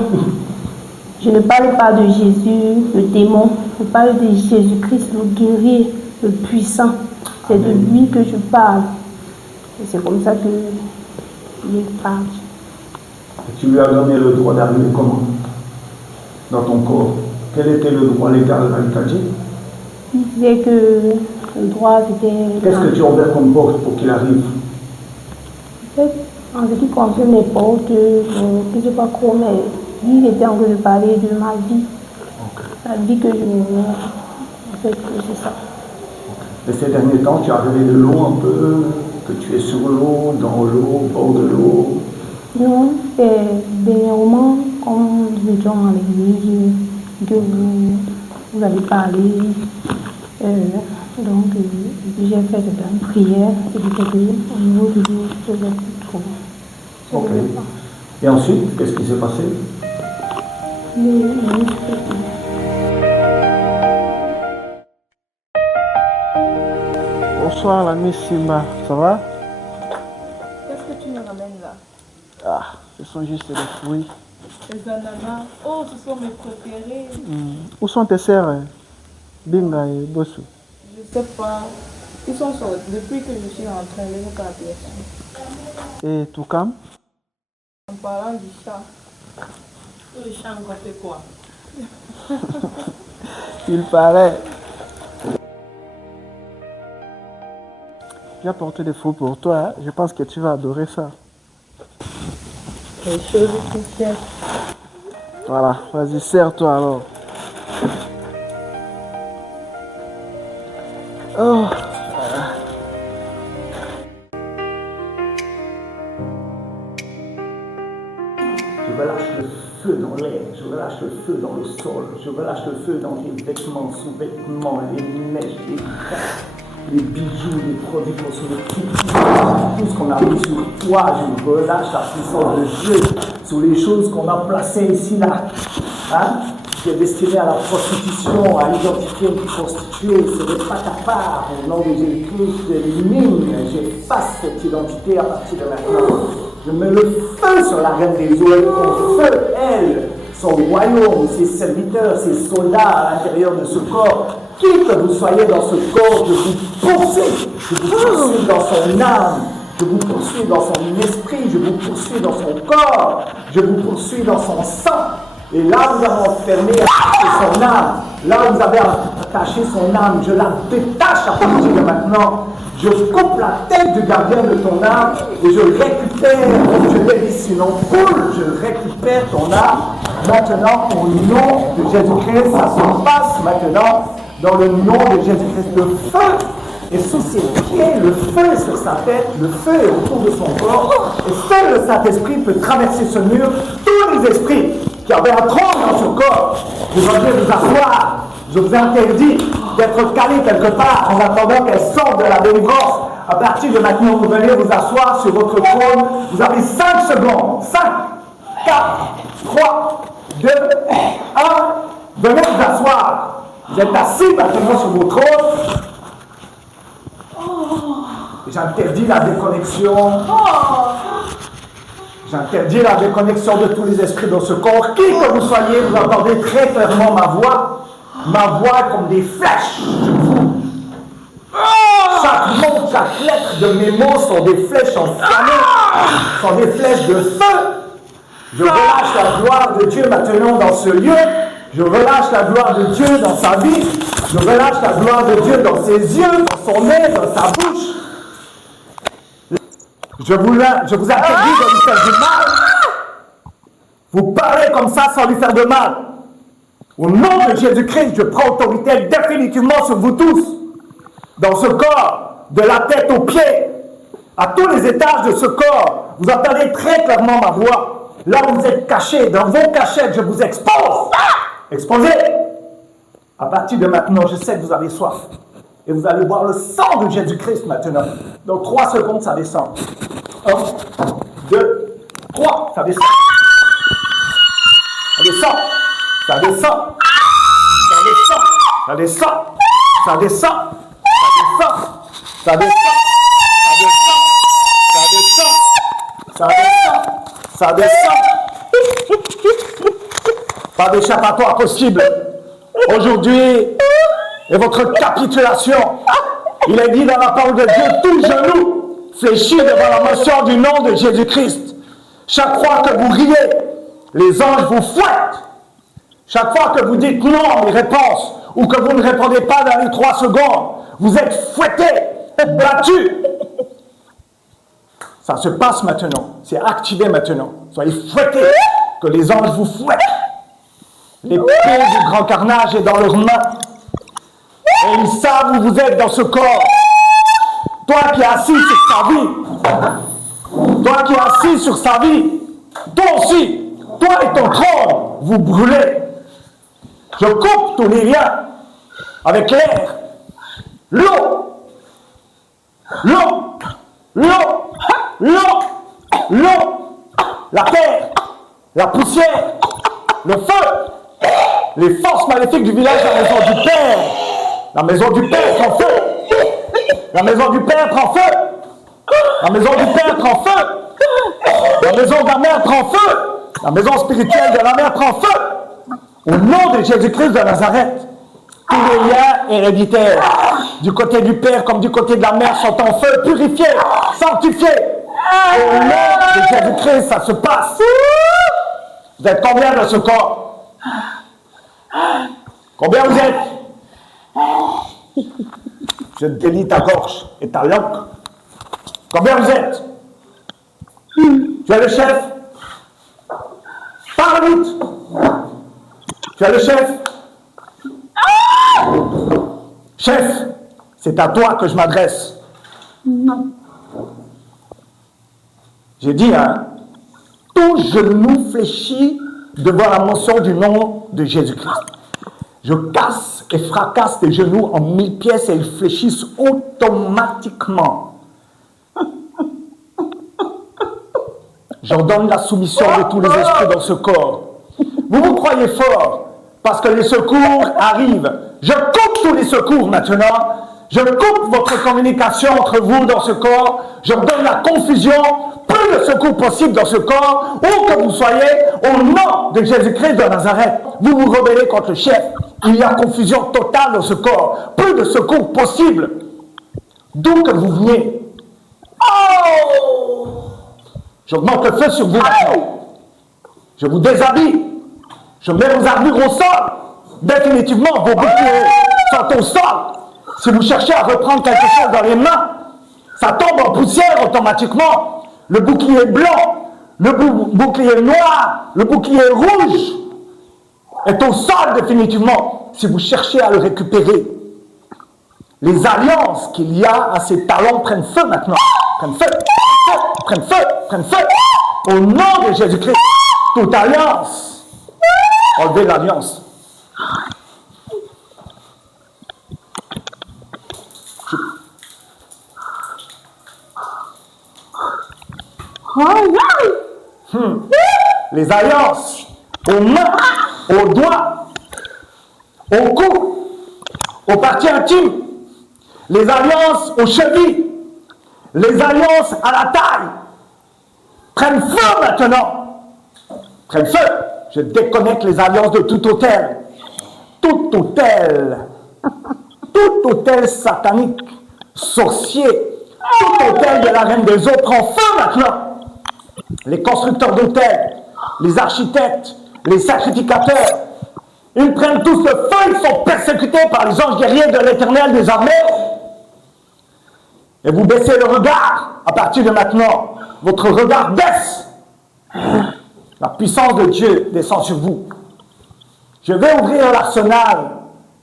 Je ne parle pas de Jésus, le démon. Je parle de Jésus-Christ, le guerrier, le puissant. C'est de lui que je parle. Et c'est comme ça que il est parti. Et tu lui as donné le droit d'arriver comment? Dans ton corps. Quel était le droit légal avec Dieu? Il disait que le droit c'était... Qu'est-ce que tu as ouvert comme porte pour qu'il arrive? En ce qui concerne les portes, je ne sais pas trop, mais il était en train de parler de ma vie. La vie que je menais. En fait, c'est ça. Et ces derniers temps, tu as rêvé de l'eau un peu, que tu es sur l'eau, dans l'eau, au bord de l'eau? Non, dernièrement, comme nous étions à l'église, que vous avez parlé, donc j'ai fait une prière, et puis au niveau de l'eau, je ne sais plus trop. Ok. Et ensuite, qu'est-ce qui s'est passé? Bonsoir l'ami Simba, ça va? Qu'est-ce que tu me ramènes là? Ah, ce sont juste des fruits. Les ananas. Oh, ce sont mes préférés. Où sont tes sœurs, Binga et Bossou? Je sais pas. Ils sont sortis depuis que je suis rentrée, ils n'ont pas appelé. Et Toukam? En parlant du chat. Le chat encore fait quoi? Il paraît. J'ai apporté des fruits pour toi, hein. Je pense que tu vas adorer ça. Les choses spéciales. Voilà, vas-y, serre-toi alors. Oh. Je relâche le feu dans l'air, je relâche le feu dans le sol, je relâche le feu dans tes vêtements, sous-vêtements, les mèches, les crêpes, les bijoux, les produits cosmétiques, tout ce qu'on a mis sur toi, je relâche la puissance de Dieu sur les choses qu'on a placées ici, là. Hein? Qui est destiné à la prostitution, à l'identité prostituée, ce n'est pas ta part. Au nom de Jésus-Christ, j'élimine, j'efface cette identité à partir de maintenant. Je mets le feu sur la reine des eaux, elle prend feu, elle, son royaume, ses serviteurs, ses soldats à l'intérieur de ce corps. Qui que vous soyez dans ce corps, je vous poursuis dans son âme, Je vous poursuis dans son esprit, je vous poursuis dans son corps, je vous poursuis dans son sang. Et là, vous avez enfermé son âme. Là, vous avez attaché son âme. Je la détache à partir de maintenant. Je coupe la tête du gardien de ton âme et je récupère, je l'ai dit sinon poule, je récupère ton âme. Maintenant, au nom de Jésus-Christ, ça se passe maintenant dans le nom de Jésus-Christ. Le feu est sous ses pieds, le feu est sur sa tête, le feu est autour de son corps. Et seul le Saint-Esprit peut traverser ce mur. Tous les esprits qui avaient un trône dans ce corps, vous devez vous asseoir. Je vous interdis d'être calé quelque part en attendant qu'elle sorte de la délivrance. À partir de maintenant, vous venez vous asseoir sur votre trône. Vous avez 5 secondes. 5, 4, 3, 2, 1. Venez vous asseoir. Vous êtes assis maintenant sur vos trônes. J'interdis la déconnexion. J'interdis la déconnexion de tous les esprits dans ce corps. Qui que vous soyez, vous entendez très clairement ma voix. Ma voix est comme des flèches. Chaque mot, chaque lettre de mes mots sont des flèches enflammées, sont des flèches de feu. Je relâche la gloire de Dieu maintenant dans ce lieu. Je relâche la gloire de Dieu dans sa vie. Je relâche la gloire de Dieu dans ses yeux, dans son nez, dans sa bouche. Je vous interdis de lui faire du mal. Vous parlez comme ça sans lui faire de mal. Au nom de Jésus-Christ, je prends autorité définitivement sur vous tous. Dans ce corps, de la tête aux pieds, à tous les étages de ce corps, vous entendez très clairement ma voix. Là où vous êtes cachés, dans vos cachettes, je vous expose. Exposez. À partir de maintenant, je sais que vous avez soif. Et vous allez boire le sang de Jésus-Christ maintenant. Dans 3 secondes, ça descend. 1, 2, 3, ça descend. Ça descend. Ça descend. Ça descend. Ça descend. Ça descend. Ça descend. Ça descend. Ça descend. Ça descend. Ça descend. Pas d'échappatoire possible. Aujourd'hui est votre capitulation. Il est dit dans la parole de Dieu, tout genou fléchit devant la mention du nom de Jésus-Christ. Chaque fois que vous riez, les anges vous fouettent. Chaque fois que vous dites non les réponses, ou que vous ne répondez pas dans les 3 secondes, vous êtes fouettés, battus. Ça se passe maintenant. C'est activé maintenant. Soyez fouettés, que les anges vous fouettent. L'épée du grand carnage est dans leurs mains. Et ils savent où vous êtes dans ce corps. Toi qui es assis sur sa vie. Toi qui es assis sur sa vie. Toi aussi. Toi et ton trône, vous brûlez. Je coupe tous les liens avec l'air, l'eau, la terre, la poussière, le feu, les forces maléfiques du village de la maison du Père. La maison du Père prend feu. La maison du Père prend feu. La maison du Père prend feu. La maison de la mère prend feu. La maison spirituelle de la mère prend feu. Au nom de Jésus-Christ de Nazareth, tous les liens héréditaires, du côté du Père comme du côté de la mère, sont en feu, purifiés, sanctifiés. Au nom de Jésus-Christ, ça se passe. Vous êtes combien dans ce corps? Combien vous êtes? Je délie ta gorge et ta langue. Combien vous êtes? Tu es le chef? Parle vite. Tu es le chef? Chef, c'est à toi que je m'adresse. Non. J'ai dit, hein, tout genou fléchit devant la mention du nom de Jésus-Christ. Je casse et fracasse tes genoux en 1000 pièces et ils fléchissent automatiquement. J'ordonne la soumission de tous les esprits dans ce corps. Vous vous croyez fort parce que les secours arrivent. Je coupe tous les secours maintenant. Je coupe votre communication entre vous dans ce corps. Je donne la confusion. Plus de secours possible dans ce corps. Où que vous soyez, au nom de Jésus-Christ de Nazareth, vous vous rebellez contre le chef. Il y a confusion totale dans ce corps. Plus de secours possible. D'où que vous veniez. J'augmente le feu sur vous maintenant. Je vous déshabille. Je mets vos armures au sol. Définitivement, vos boucliers sont au sol. Si vous cherchez à reprendre quelque chose dans les mains, ça tombe en poussière automatiquement. Le bouclier blanc, le bouclier noir, le bouclier rouge est au sol définitivement. Si vous cherchez à le récupérer, les alliances qu'il y a à ces talons prennent feu maintenant. Prennent feu, prennent feu, prennent feu, prennent feu. Au nom de Jésus-Christ, toute alliance, enlevez l'alliance. Les alliances aux mains, aux doigts, au cou, aux parties intimes, les alliances aux chevilles, les alliances à la taille, prennent feu maintenant. Prennent feu. Je déconnecte les alliances de tout autel. Tout autel satanique, sorcier, tout autel de la reine des eaux prend feu maintenant. Les constructeurs d'autels, les architectes, les sacrificateurs, ils prennent tous le feu, ils sont persécutés par les anges guerriers de l'Éternel des armées. Et vous baissez le regard. À partir de maintenant, votre regard baisse. La puissance de Dieu descend sur vous. Je vais ouvrir l'arsenal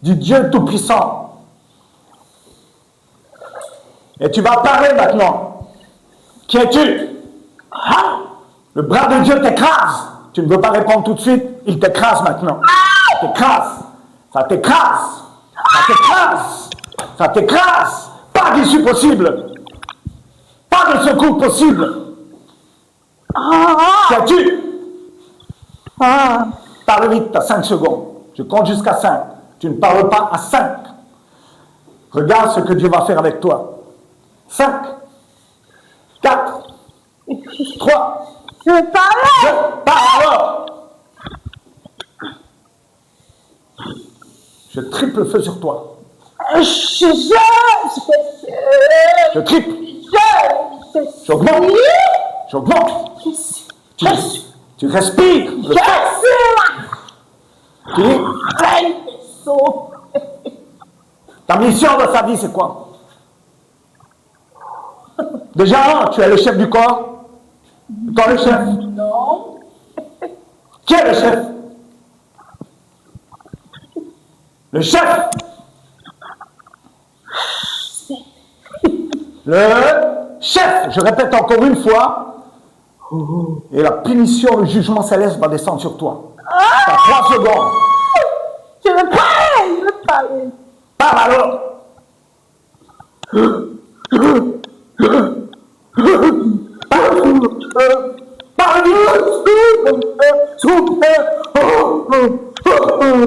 du Dieu Tout-Puissant. Et tu vas parler maintenant. Qui es-tu? Le bras de Dieu t'écrase. Tu ne veux pas répondre tout de suite, il t'écrase maintenant. Ça t'écrase. Ça t'écrase. Ça t'écrase. Ça t'écrase. Pas d'issue possible. Pas de secours possible. Qui es-tu? Parle vite, tu as 5 secondes. Je compte jusqu'à 5. Tu ne parles pas à 5. Regarde ce que Dieu va faire avec toi. 5, 4, 3. Je veux parler. Parle alors. Je triple le feu sur toi. Je triple. J'augmente. J'augmente. Tu respires. Ta mission dans sa vie, c'est quoi? Déjà, tu es le chef du corps. Toi, le chef? Non. Qui est le chef? Le chef? Le chef, je répète encore une fois, et la punition, le jugement céleste va descendre sur toi. T'as 3 secondes. Je veux parler, je veux parler. Parle alors.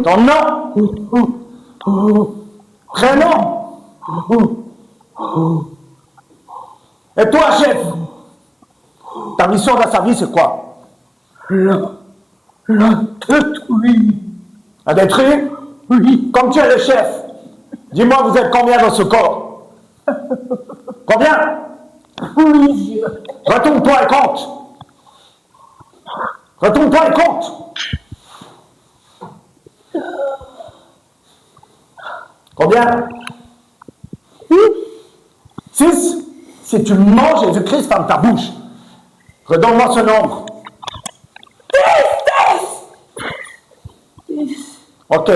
Ton nom, prénom. Et toi, chef, ta mission dans sa vie, c'est quoi? La détruire. La détruire? Oui. Comme tu es le chef, dis-moi, vous êtes combien dans ce corps? Combien? Oui. Retourne-toi et compte. Retourne-toi et compte. Combien? 6. Si tu manges Jésus-Christ, ferme ta bouche. Redonne-moi ce nombre. 10. Ok.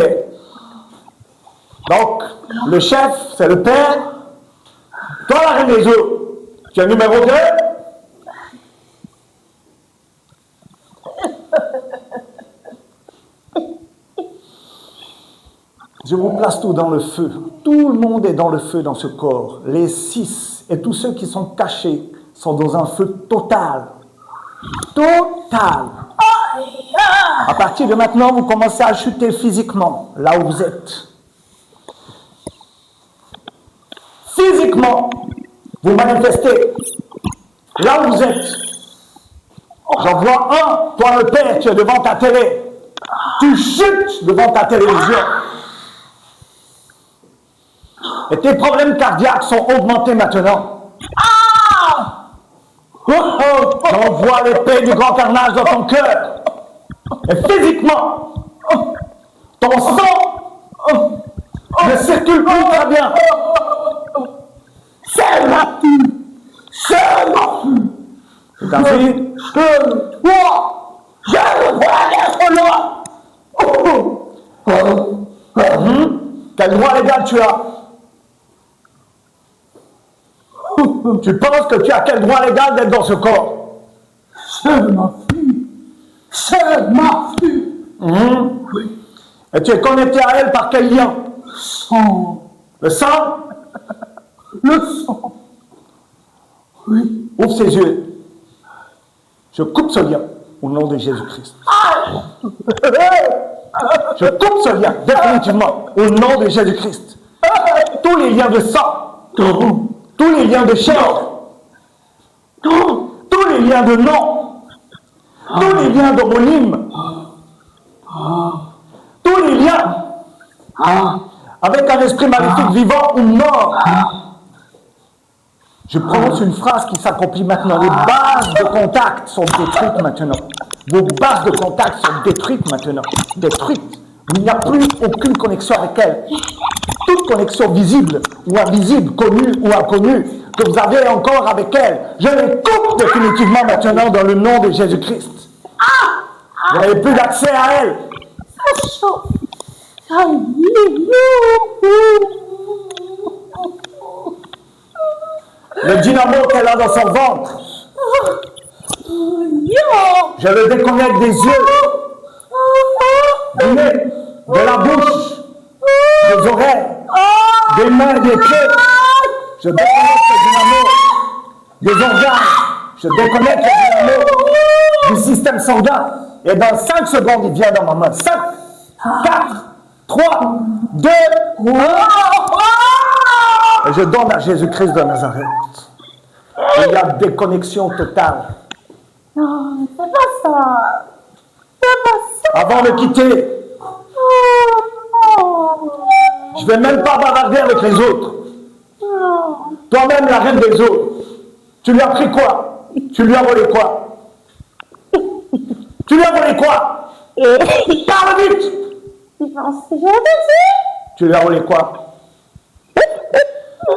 Donc, le chef, c'est le père. Toi, la reine des eaux, tu es numéro 2. Je vous place tout dans le feu. Tout le monde est dans le feu dans ce corps. Les 6 et tous ceux qui sont cachés sont dans un feu total. Total. À partir de maintenant, vous commencez à chuter physiquement, là où vous êtes. Physiquement, vous manifestez là où vous êtes. J'en vois un, toi le père, tu es devant ta télé. Tu chutes devant ta télévision. Et tes problèmes cardiaques sont augmentés maintenant. J'envoie l'épée du grand carnage dans ton cœur. Et physiquement, ton sang ne circule plus très bien. C'est ma fille. C'est ma fille. C'est ta fille? Toi, je ne vois d'être loin. Quel droit légal tu as? Tu penses que tu as quel droit légal d'être dans ce corps? C'est ma fille. C'est ma fille. Oui. Et tu es connecté à elle par quel lien? Sang. Le sang? Le sang. Oui. Ouvre ses yeux. Je coupe ce lien au nom de Jésus-Christ. Je coupe ce lien définitivement au nom de Jésus-Christ. Tous les liens de sang, tous les liens de chair, tous les liens de nom, tous les liens d'homonyme, tous les liens avec un esprit maléfique vivant ou mort. Je prononce une phrase qui s'accomplit maintenant. Les bases de contact sont détruites maintenant. Vos bases de contact sont détruites maintenant. Détruites. Il n'y a plus aucune connexion avec elles. Toute connexion visible ou invisible, connue ou inconnue, que vous avez encore avec elle, je les coupe définitivement maintenant dans le nom de Jésus-Christ. Vous n'avez plus d'accès à elle. Le dynamo qu'elle a dans son ventre, je le déconnecte des yeux, du nez, de la bouche, des oreilles, des mains, des pieds. Je déconnecte le dynamo des organes. Je déconnecte le dynamo du système sanguin. Et dans 5 secondes, il vient dans ma main. 5, 4, 3, 2, 1. Et je donne à Jésus-Christ de Nazareth. Et il y a déconnexion totale. Non, c'est pas ça. C'est pas ça. Avant de quitter, je ne vais même pas bavarder avec les autres. Toi-même, la reine des autres, tu lui as pris quoi? Tu lui as volé quoi? Tu lui as volé quoi? Parle vite! Tu lui as volé quoi?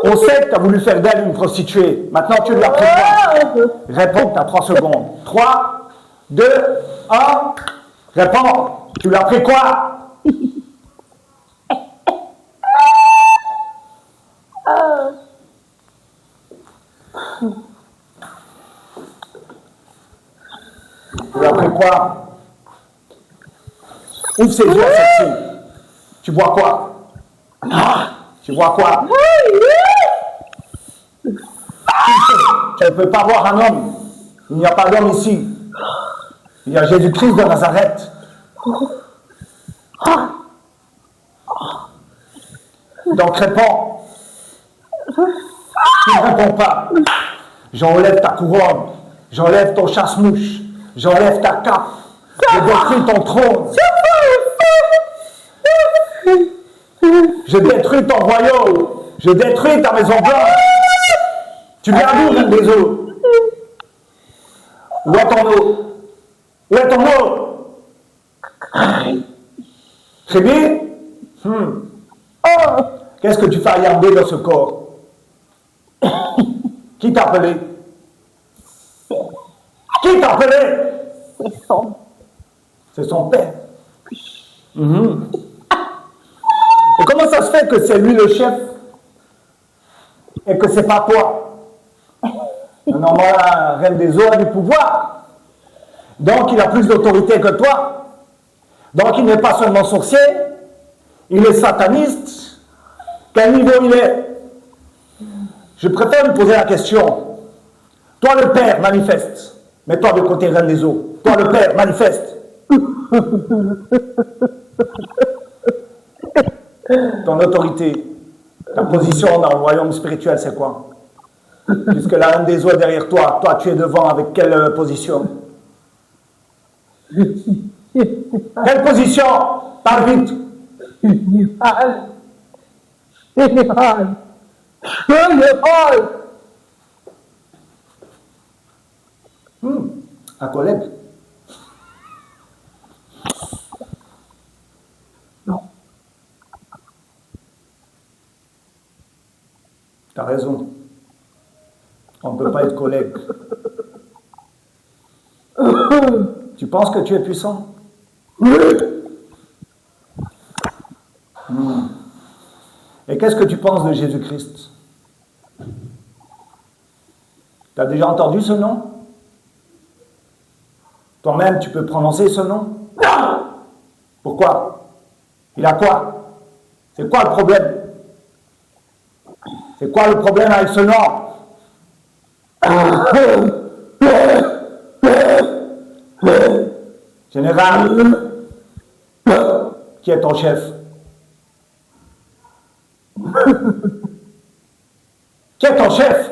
On sait que tu as voulu faire d'elle une prostituée. Maintenant, tu lui as pris quoi? Réponds, tu as 3 secondes. 3, 2, 1. Réponds. Tu lui as pris quoi? Tu lui as pris quoi? Ouvre ses yeux à cette fille. Tu bois quoi? Tu bois quoi? Tu ne peux pas voir un homme. Il n'y a pas d'homme ici. Il y a Jésus-Christ de Nazareth. Donc réponds. Tu ne réponds pas. J'enlève ta couronne. J'enlève ton chasse-mouche. J'enlève ta cape. Je détruis ton trône. Je détruis ton royaume. Je détruis ta maison blanche. Tu viens d'où, reine des eaux? Où est ton eau? Où est ton eau? C'est bien? Qu'est-ce que tu fais à Yandé dans ce corps? Qui t'a appelé? Qui t'a appelé? C'est son père. Et comment ça se fait que c'est lui le chef et que c'est pas toi? Normalement, la reine des eaux a du pouvoir. Donc, il a plus d'autorité que toi. Donc, il n'est pas seulement sorcier, il est sataniste. Quel niveau il est? Je préfère lui poser la question. Toi, le père, manifeste. Mets-toi de côté, reine des eaux. Toi, le père, manifeste. Ton autorité, ta position dans le royaume spirituel, c'est quoi? Puisque la reine des eaux est derrière toi, toi tu es devant avec quelle position? Quelle position? Parle vite. Un collègue? Non. T'as raison. On ne peut pas être collègue. Tu penses que tu es puissant? Oui. Et qu'est-ce que tu penses de Jésus-Christ? Tu as déjà entendu ce nom? Toi-même, tu peux prononcer ce nom? Non. Pourquoi? Il a quoi? C'est quoi le problème? C'est quoi le problème avec ce nom? Général, qui est ton chef? Qui est ton chef?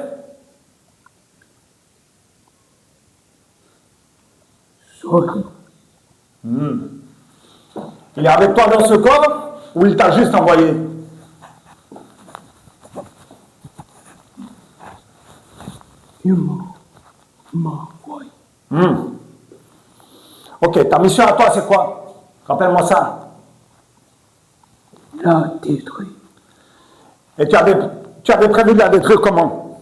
Il est avec toi dans ce corps ou il t'a juste envoyé? Il m'a envoyé. Ok, ta mission à toi c'est quoi? Rappelle-moi ça. La détruire. Et tu avais prévu de la détruire comment?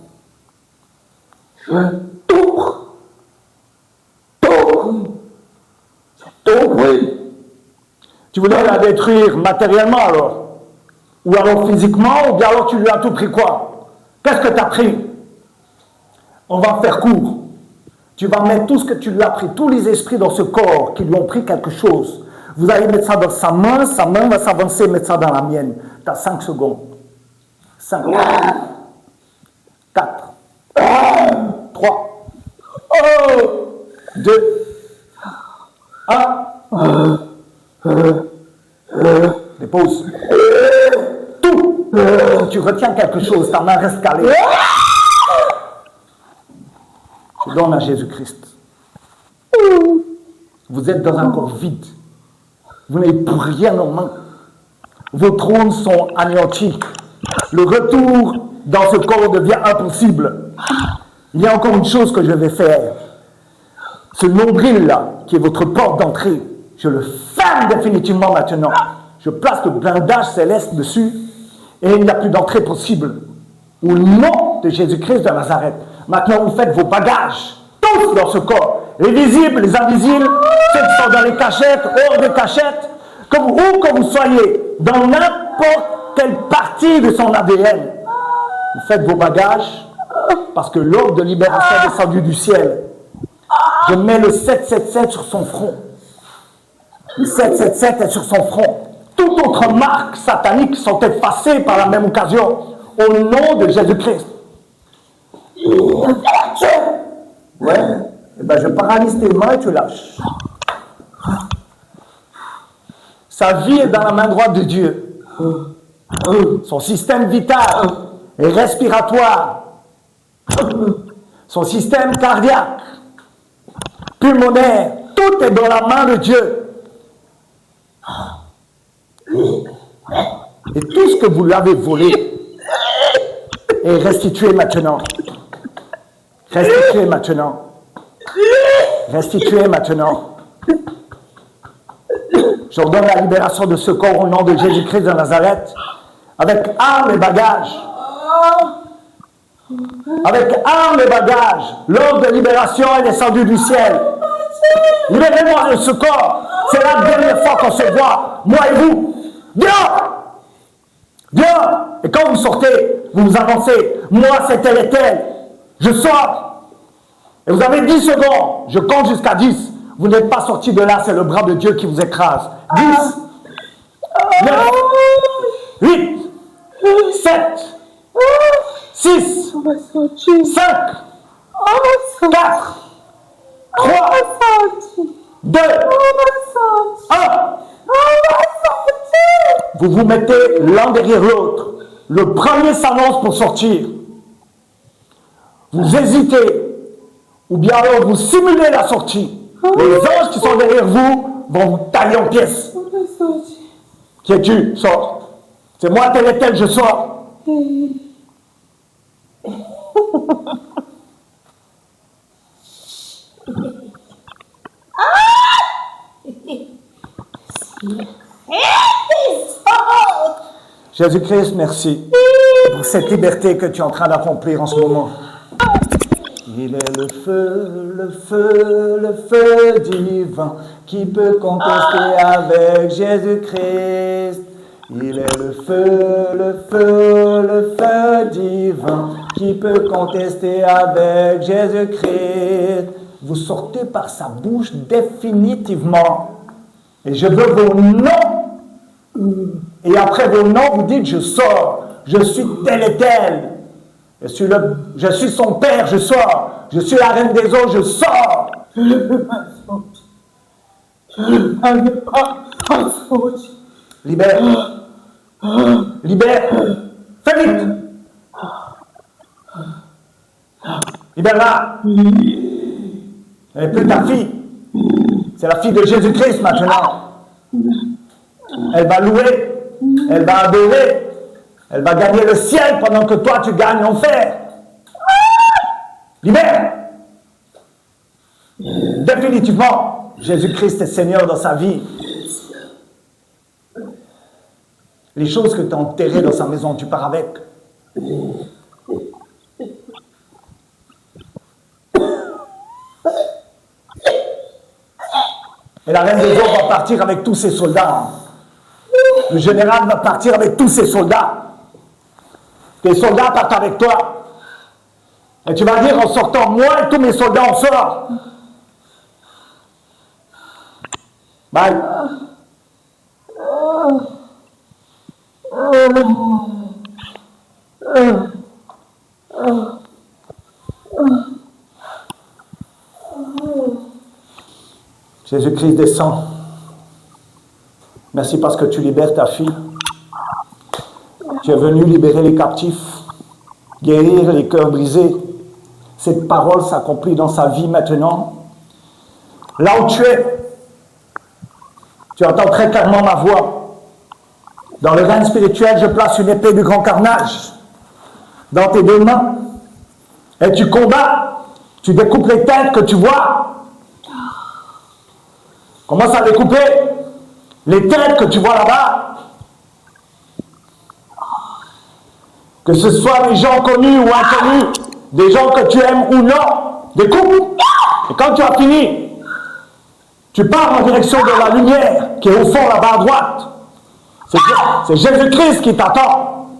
Je vais tout. Tu voulais la détruire matériellement alors? Ou alors physiquement? Ou bien alors tu lui as tout pris quoi? Qu'est-ce que tu as pris? On va faire court. Tu vas mettre tout ce que tu lui as pris, tous les esprits dans ce corps qui lui ont pris quelque chose. Vous allez mettre ça dans sa main va s'avancer et mettre ça dans la mienne. Tu as 5 secondes. 5, 4, 3, 2, 1. Dépose. Tout. Si tu retiens quelque chose, ta main reste calée. Je donne à Jésus-Christ. Vous êtes dans un corps vide. Vous n'avez plus rien en main. Vos trônes sont anéantis. Le retour dans ce corps devient impossible. Il y a encore une chose que je vais faire. Ce nombril-là, qui est votre porte d'entrée, je le ferme définitivement maintenant. Je place le blindage céleste dessus et il n'y a plus d'entrée possible. Au nom de Jésus-Christ de Nazareth. Maintenant, vous faites vos bagages, tous dans ce corps. Les visibles, les invisibles, ceux qui sont dans les cachettes, hors des cachettes, où que vous soyez, dans n'importe quelle partie de son ADN. Vous faites vos bagages parce que l'ordre de libération est descendu du ciel. Je mets le 777 sur son front. Le 777 est sur son front. Toute autre marque satanique sont effacées par la même occasion. Au nom de Jésus-Christ. Ouais. Eh ben, je paralyse tes mains et tu lâches. Sa vie est dans la main droite de Dieu. Son système vital et respiratoire. Son système cardiaque, pulmonaire, tout est dans la main de Dieu. Et tout ce que vous lui avez volé est restitué maintenant. Restitué maintenant. Restitué maintenant. J'ordonne la libération de ce corps au nom de Jésus-Christ de Nazareth, avec armes et bagages. Avec armes et bagages, l'ordre de libération est descendu du ciel. Libérez-moi de ce corps. C'est la dernière fois qu'on se voit, moi et vous. Viens! Viens! Et quand vous sortez, vous vous avancez. Moi, c'est tel et tel. Je sors. Et vous avez 10 secondes. Je compte jusqu'à 10. Vous n'êtes pas sorti de là, c'est le bras de Dieu qui vous écrase. 10, 9, 8, 7, 6, 5, 4, 3, 2, 1. Vous vous mettez l'un derrière l'autre. Le premier s'annonce pour sortir. Vous hésitez. Ou bien alors vous simulez la sortie. Les anges qui sont derrière vous vont vous tailler en pièces. Qui es-tu? Sors. C'est moi tel et tel, je sors. Jésus-Christ, merci pour cette liberté que tu es en train d'accomplir en ce moment. Il est le feu divin qui peut contester avec Jésus-Christ. Il est le feu divin qui peut contester avec Jésus-Christ. Vous sortez par sa bouche définitivement. Et je veux vos noms. Et après vos noms, vous dites, je sors. Je suis tel et tel. Je suis son père, je sors. Je suis la reine des eaux, je sors. Je ne peux pas sortir. Je ne peux pas sortir. Libère. Libère. Fais vite. Libère-la. Elle n'est plus ta fille. C'est la fille de Jésus-Christ maintenant. Elle va louer. Elle va adorer. Elle va gagner le ciel pendant que toi tu gagnes l'enfer. Libère. Définitivement, Jésus-Christ est Seigneur dans sa vie. Les choses que tu as enterrées dans sa maison, tu pars avec. Et la reine des eaux va partir avec tous ses soldats. Le général va partir avec tous ses soldats. Tes soldats partent avec toi. Et tu vas dire en sortant, moi et tous mes soldats, on sort. Bye. Jésus-Christ descend. Merci parce que tu libères ta fille. Tu es venu libérer les captifs, guérir les cœurs brisés. Cette parole s'accomplit dans sa vie maintenant. Là où tu es, tu entends très clairement ma voix. Dans le règne spirituel, je place une épée du grand carnage dans tes deux mains. Et tu combats, tu découpes les têtes que tu vois. Commence à découper les têtes que tu vois là-bas. Que ce soit des gens connus ou inconnus, des gens que tu aimes ou non, découpe. Et quand tu as fini, tu pars en direction de la lumière qui est au fond là-bas à droite. C'est Jésus-Christ qui t'attend.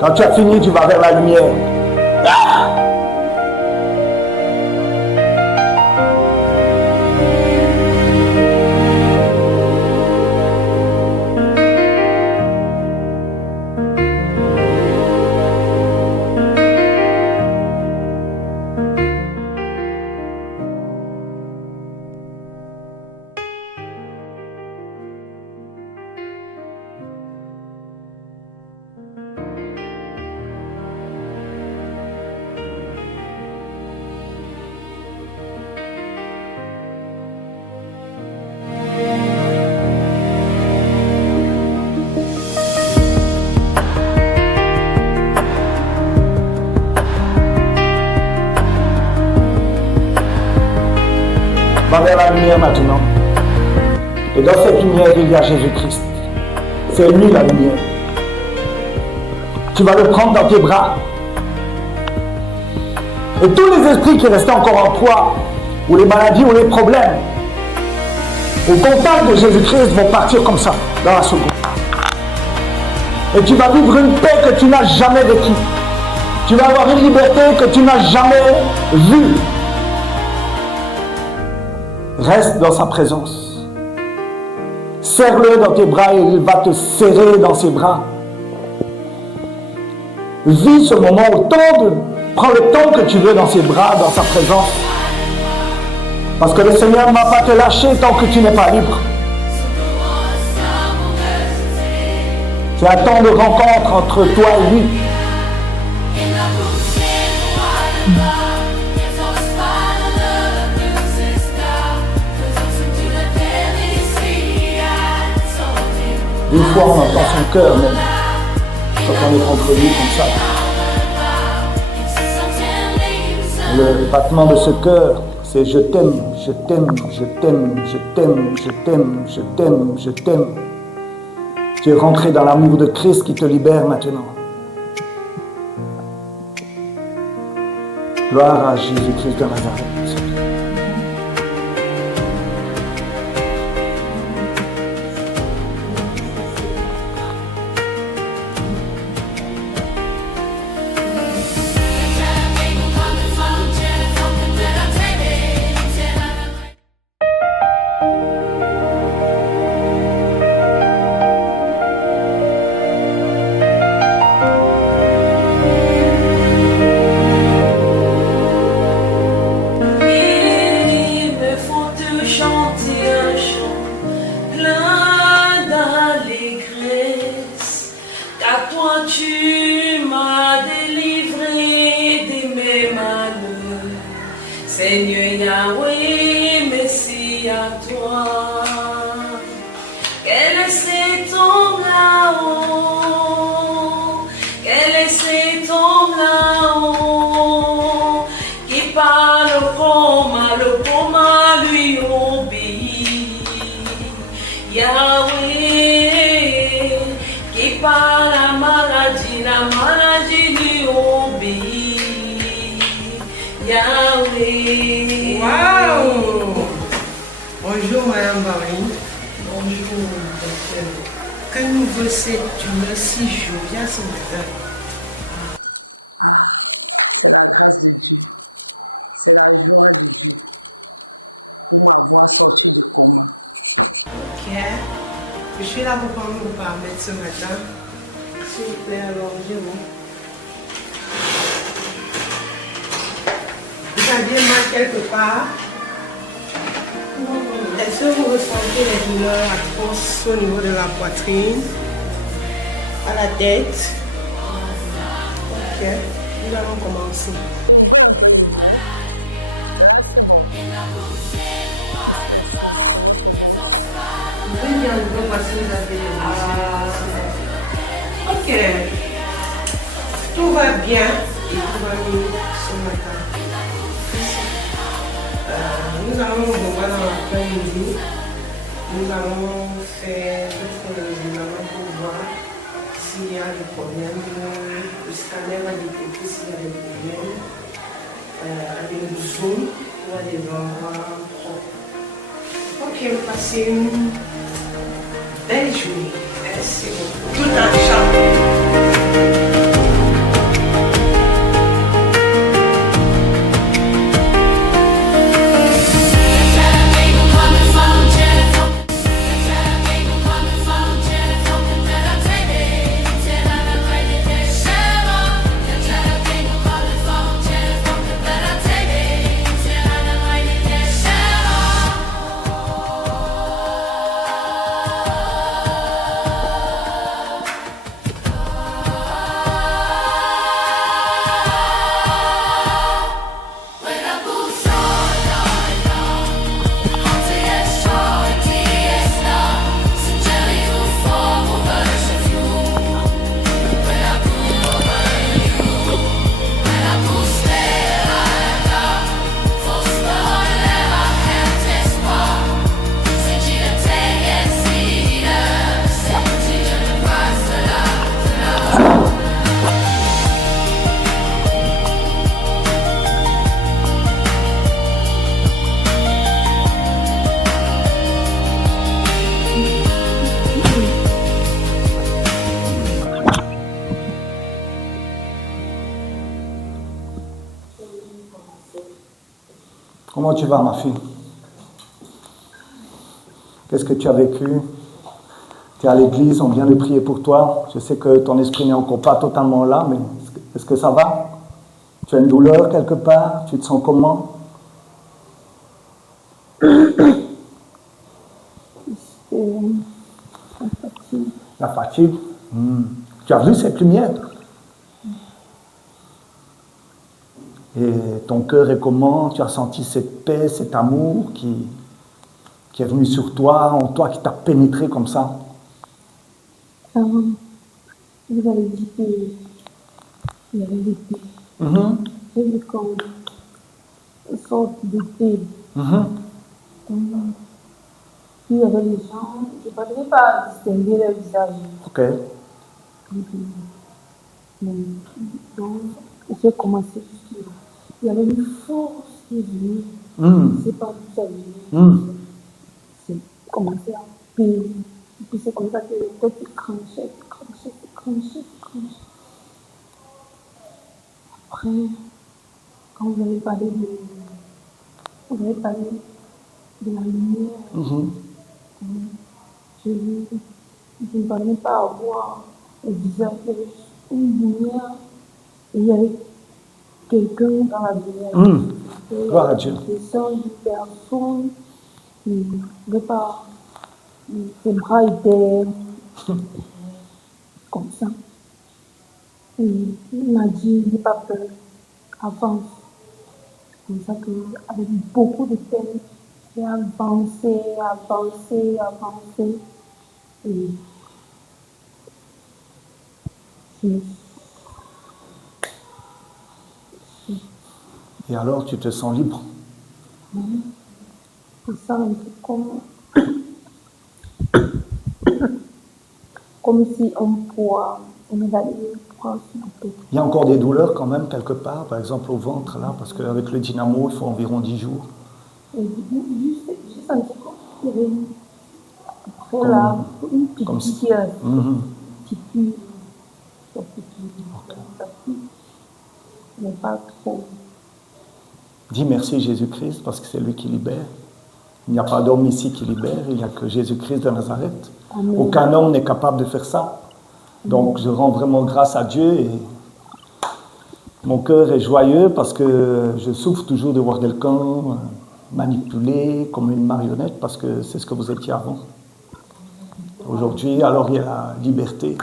Quand tu as fini, tu vas vers la lumière. Vers la lumière maintenant. Et dans cette lumière, il y a Jésus-Christ. C'est lui la lumière. Tu vas le prendre dans tes bras. Et tous les esprits qui restaient encore en toi, ou les maladies, ou les problèmes, au contact de Jésus-Christ vont partir comme ça, dans la seconde. Et tu vas vivre une paix que tu n'as jamais vécue. Tu vas avoir une liberté que tu n'as jamais vue. Reste dans sa présence. Serre-le dans tes bras et il va te serrer dans ses bras. Vis ce moment prends le temps que tu veux dans ses bras, dans sa présence. Parce que le Seigneur ne va pas te lâcher tant que tu n'es pas libre. C'est un temps de rencontre entre toi et lui. Une fois on entend son cœur même. quand on est contre lui comme ça. Le battement de ce cœur, c'est je t'aime, je t'aime, je t'aime, je t'aime, je t'aime, je t'aime, je t'aime. Tu es rentré dans l'amour de Christ qui te libère maintenant. Gloire à Jésus-Christ de Nazareth. Seigneur Yahweh, merci à toi. Quel est cet homme là-haut? Quel est cet homme là-haut? Qui parle le coma lui obéit. Yahweh, qui parle la maladie lui obéit. Yahweh. Wow! Bonjour Madame Marie. Bonjour docteur. Que nous veut cette journée si jolie ce matin? Ah, c'est la grâce de Dieu. C'est la joie de Dieu pour m'avoir sorti du coma. Ok. Je suis là pour prendre vos paramètres ce matin. S'il vous plaît, allongez-vous. Vous aviez mal quelque part? Est-ce que vous ressentez les douleurs atroces au niveau de la poitrine, à la tête? Ok, nous allons commencer. Ouvrez un peu les yeux. Là, c'est bon. Ici aussi, c'est votre bouche. Ok, tout va bien et tout va mieux ce matin. Nous allons voir dans l'après-midi. Nous allons faire d'autres examens pour voir s'il y a des problèmes. Le scanner va détecter s'il y a des problèmes. Le zoom ou des endroits propres. Ok, passez une belle journée. Merci beaucoup. Tout à Comment tu vas, ma fille? Qu'est-ce que tu as vécu? Tu es à l'église, on vient de prier pour toi. Je sais que ton esprit n'est encore pas totalement là, mais est-ce que ça va? Tu as une douleur quelque part? Tu te sens comment? La fatigue. Tu as vu cette lumière? Et ton cœur est comment? Tu as senti cette paix, cet amour qui est venu sur toi, en toi, qui t'a pénétré comme ça? vous avez dit qu'il y avait l'épée. J'ai vu comme une sorte d'épée. Il y avait les gens, je ne pourrais pas distinguer leur visage. Ok. Donc, j'ai commencé juste là. Il y avait une force qui est venue. Je ne sais pas d'où ça venait. C'est commencé à payer. Et puis c'est comme ça que le tête se cranchait. Après, quand vous avez parlé de la lumière, je ne parlais pas à voir le visage, il y avait une lumière et il y avait quelqu'un dans la lumière. Gloire à Dieu. Des sons d'une personne qui ne pas, ses bras étaient comme ça. Et il m'a dit, n'aie pas peur, avance. C'est comme ça qu'avec beaucoup de peine, j'ai avancé. Et Et alors, tu te sens libre. c'est ça un peu comme si on avait une poids sur la tête. Il y a encore des douleurs quand même quelque part, par exemple au ventre là, parce qu'avec le dynamo, il faut environ 10 jours. Et j'ai senti qu'il y avait après là, une piqûre. Mais pas trop. Dis merci Jésus-Christ parce que c'est lui qui libère. Il n'y a pas d'homme ici qui libère, il n'y a que Jésus-Christ de Nazareth. Amen. Aucun homme n'est capable de faire ça. Donc je rends vraiment grâce à Dieu et mon cœur est joyeux parce que je souffre toujours de voir quelqu'un manipulé comme une marionnette parce que c'est ce que vous étiez avant. Aujourd'hui, alors il y a la liberté.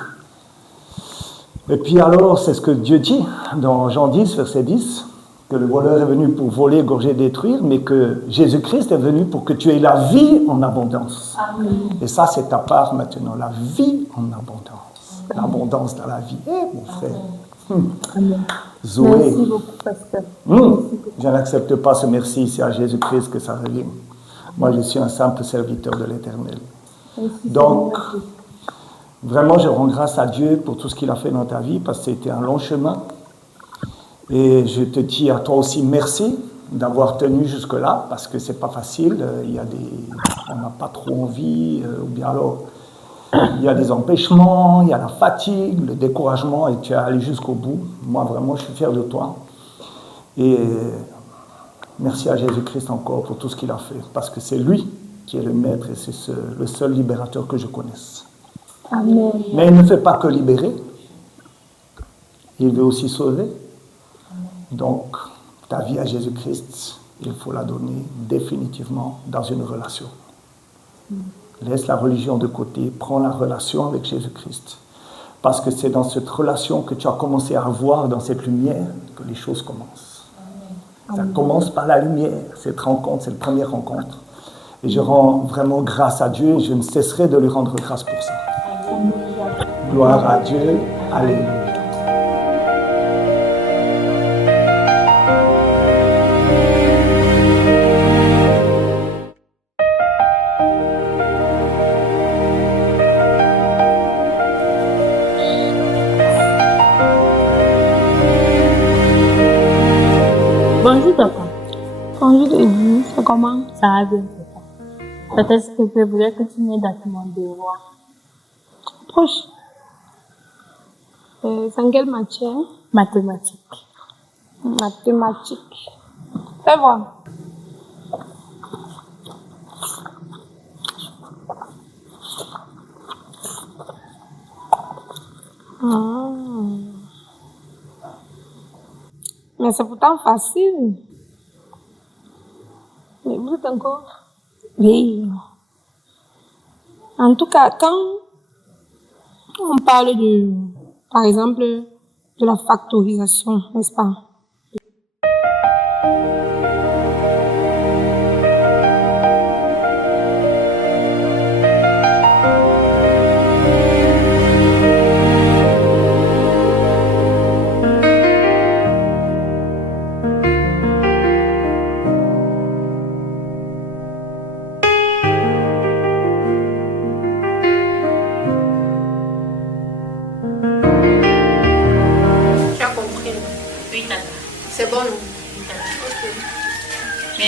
Et puis alors, c'est ce que Dieu dit dans Jean 10, verset 10, que le voleur est venu pour voler, égorger, détruire, mais que Jésus-Christ est venu pour que tu aies la vie en abondance. Amen. Et ça, c'est ta part maintenant, la vie en abondance. L'abondance dans la vie. Mon frère. Amen. Zoé. Merci beaucoup, pasteur. Je n'accepte pas ce merci, c'est à Jésus-Christ que ça revient. Moi, je suis un simple serviteur de l'Éternel. Donc, vraiment, je rends grâce à Dieu pour tout ce qu'il a fait dans ta vie, parce que c'était un long chemin. Et je te dis à toi aussi merci d'avoir tenu jusque-là, parce que c'est pas facile. On n'a pas trop envie, ou bien alors, il y a des empêchements, il y a la fatigue, le découragement, et tu es allé jusqu'au bout. Moi, vraiment, je suis fier de toi. Et merci à Jésus-Christ encore pour tout ce qu'il a fait, parce que c'est lui qui est le maître et c'est le seul libérateur que je connaisse. Amen. Mais il ne fait pas que libérer, il veut aussi sauver. Donc, ta vie à Jésus-Christ, il faut la donner définitivement dans une relation. Laisse la religion de côté, prends la relation avec Jésus-Christ. Parce que c'est dans cette relation que tu as commencé à voir dans cette lumière que les choses commencent. Ça commence par la lumière, cette rencontre, cette première rencontre. Et je rends vraiment grâce à Dieu et je ne cesserai de lui rendre grâce pour ça. Gloire à Dieu. Alléluia. Bonjour papa. Bonjour Eddie, c'est comment? Ça va bien papa. Peut-être que je voudrais continuer dans mon devoir. Proche. C'est en quelle matière? Mathématiques. Mathématiques. Fais voir. Mais c'est pourtant facile. Mais vous êtes encore... Oui. En tout cas, quand on parle par exemple, de la factorisation, n'est-ce pas?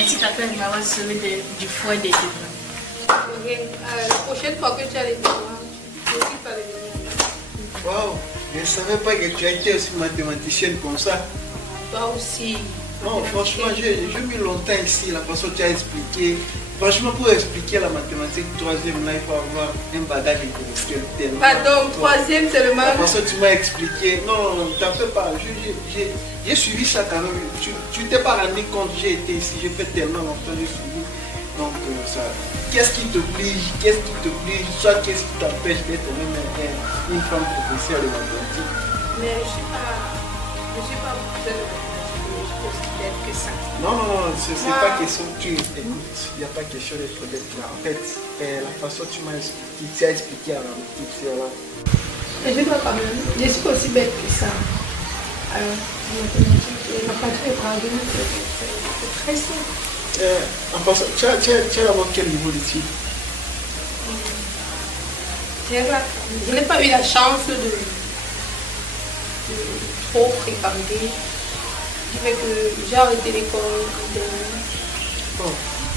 Merci papa de m'avoir sauvé du froid des deux. La prochaine fois que tu as les témoins, je ne suis pas les témoins. Waouh, je ne savais pas que tu as été aussi mathématicienne comme ça. Toi aussi. Non, franchement, j'ai mis longtemps ici, la façon dont tu as expliqué. Franchement, pour expliquer la mathématique, troisième, là, il faut avoir un bagage intellectuel tellement. Pardon, troisième seulement. La façon dont tu m'as expliqué, non, t'en fais pas. J'ai suivi ça quand même. Tu t'es pas rendu compte, j'ai été ici, j'ai fait tellement longtemps, j'ai suivi. Donc, ça. Qu'est-ce qui t'oblige, soit qu'est-ce qui t'empêche d'être même une femme professeure de mathématiques? Mais je ne suis pas professeure de mathématiques, je considère que ça. Non, c'est pas question que tu écoutes, il n'y a pas question d'être là. En fait, la façon dont tu m'as expliqué, tu as expliqué à la petite là. Mais je vois quand même, je suis aussi bête que ça. Alors, mathématiques, et ma patrie est parvenue, c'est très simple. En passant, tu as d'abord quel niveau d'études? Je n'ai pas eu la chance de trop fréquenter. J'ai arrêté l'école de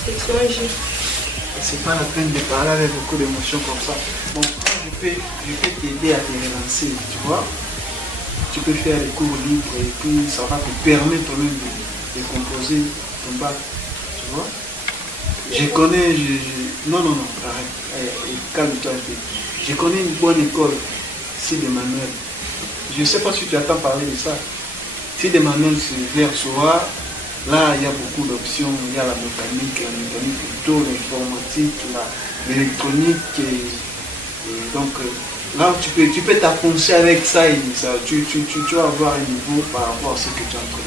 section J. C'est pas la peine de parler avec beaucoup d'émotions comme ça. Donc, je peux t'aider à te relancer, tu vois. Tu peux faire les cours libres et puis ça va te permettre toi-même de composer ton bac. Tu vois? Je connais, non, arrête, calme-toi un peu. Je connais une bonne école, c'est de Manuel. Je ne sais pas si tu attends parler de ça. C'est de Manuel, c'est vers Soa. Là, il y a beaucoup d'options. Il y a la mécanique plutôt, l'informatique, l'électronique. Et donc, là, tu peux t'affronter avec ça et ça. Tu vas avoir un niveau par rapport à ce que tu as connu.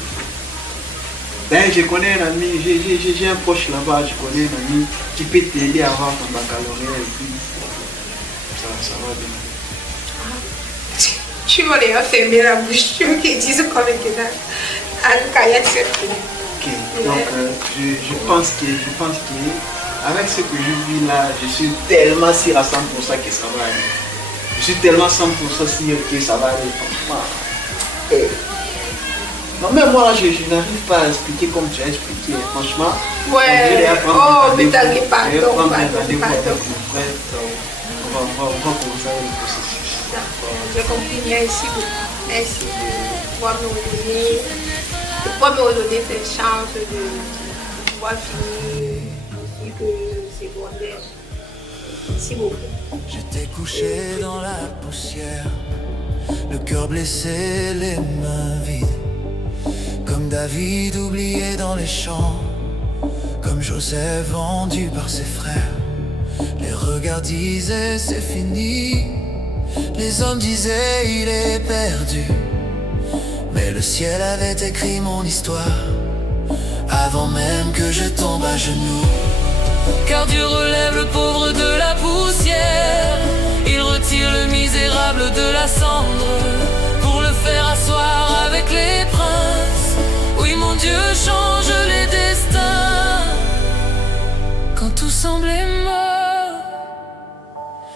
Ben, je connais un ami, j'ai un proche là-bas, je connais un ami qui peut t'aider à avoir ton baccalauréat et puis ça va bien. Tu m'as d'ailleurs fermé la bouche, tu me dis ce qu'on était là. Ok, donc je pense que avec ce que je vis là, je suis tellement sûr à 100% que ça va aller. Je suis tellement 100% sûr que ça va aller. Franchement. Non, même moi, je n'arrive pas à expliquer comme tu as expliqué, franchement. Ouais, oh, mais t'inquiète pas, on va commencer avec le processus. J'ai compris, merci de pouvoir me redonner cette chance de pouvoir finir ici que le secondaire. Merci beaucoup. J'étais couché dans la poussière, le cœur blessé, les mains vides. Comme David oublié dans les champs, comme Joseph vendu par ses frères. Les regards disaient c'est fini, les hommes disaient il est perdu. Mais le ciel avait écrit mon histoire avant même que je tombe à genoux. Car Dieu relève le pauvre de la poussière, il retire le misérable de la cendre pour le faire asseoir avec les princes. Oui, mon Dieu change les destins. Quand tout semblait mort,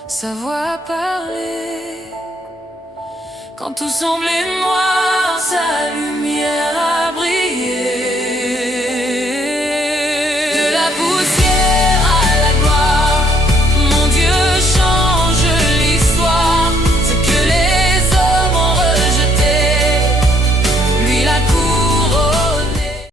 sa voix parlait. Quand tout semblait noir, sa lumière a brillé.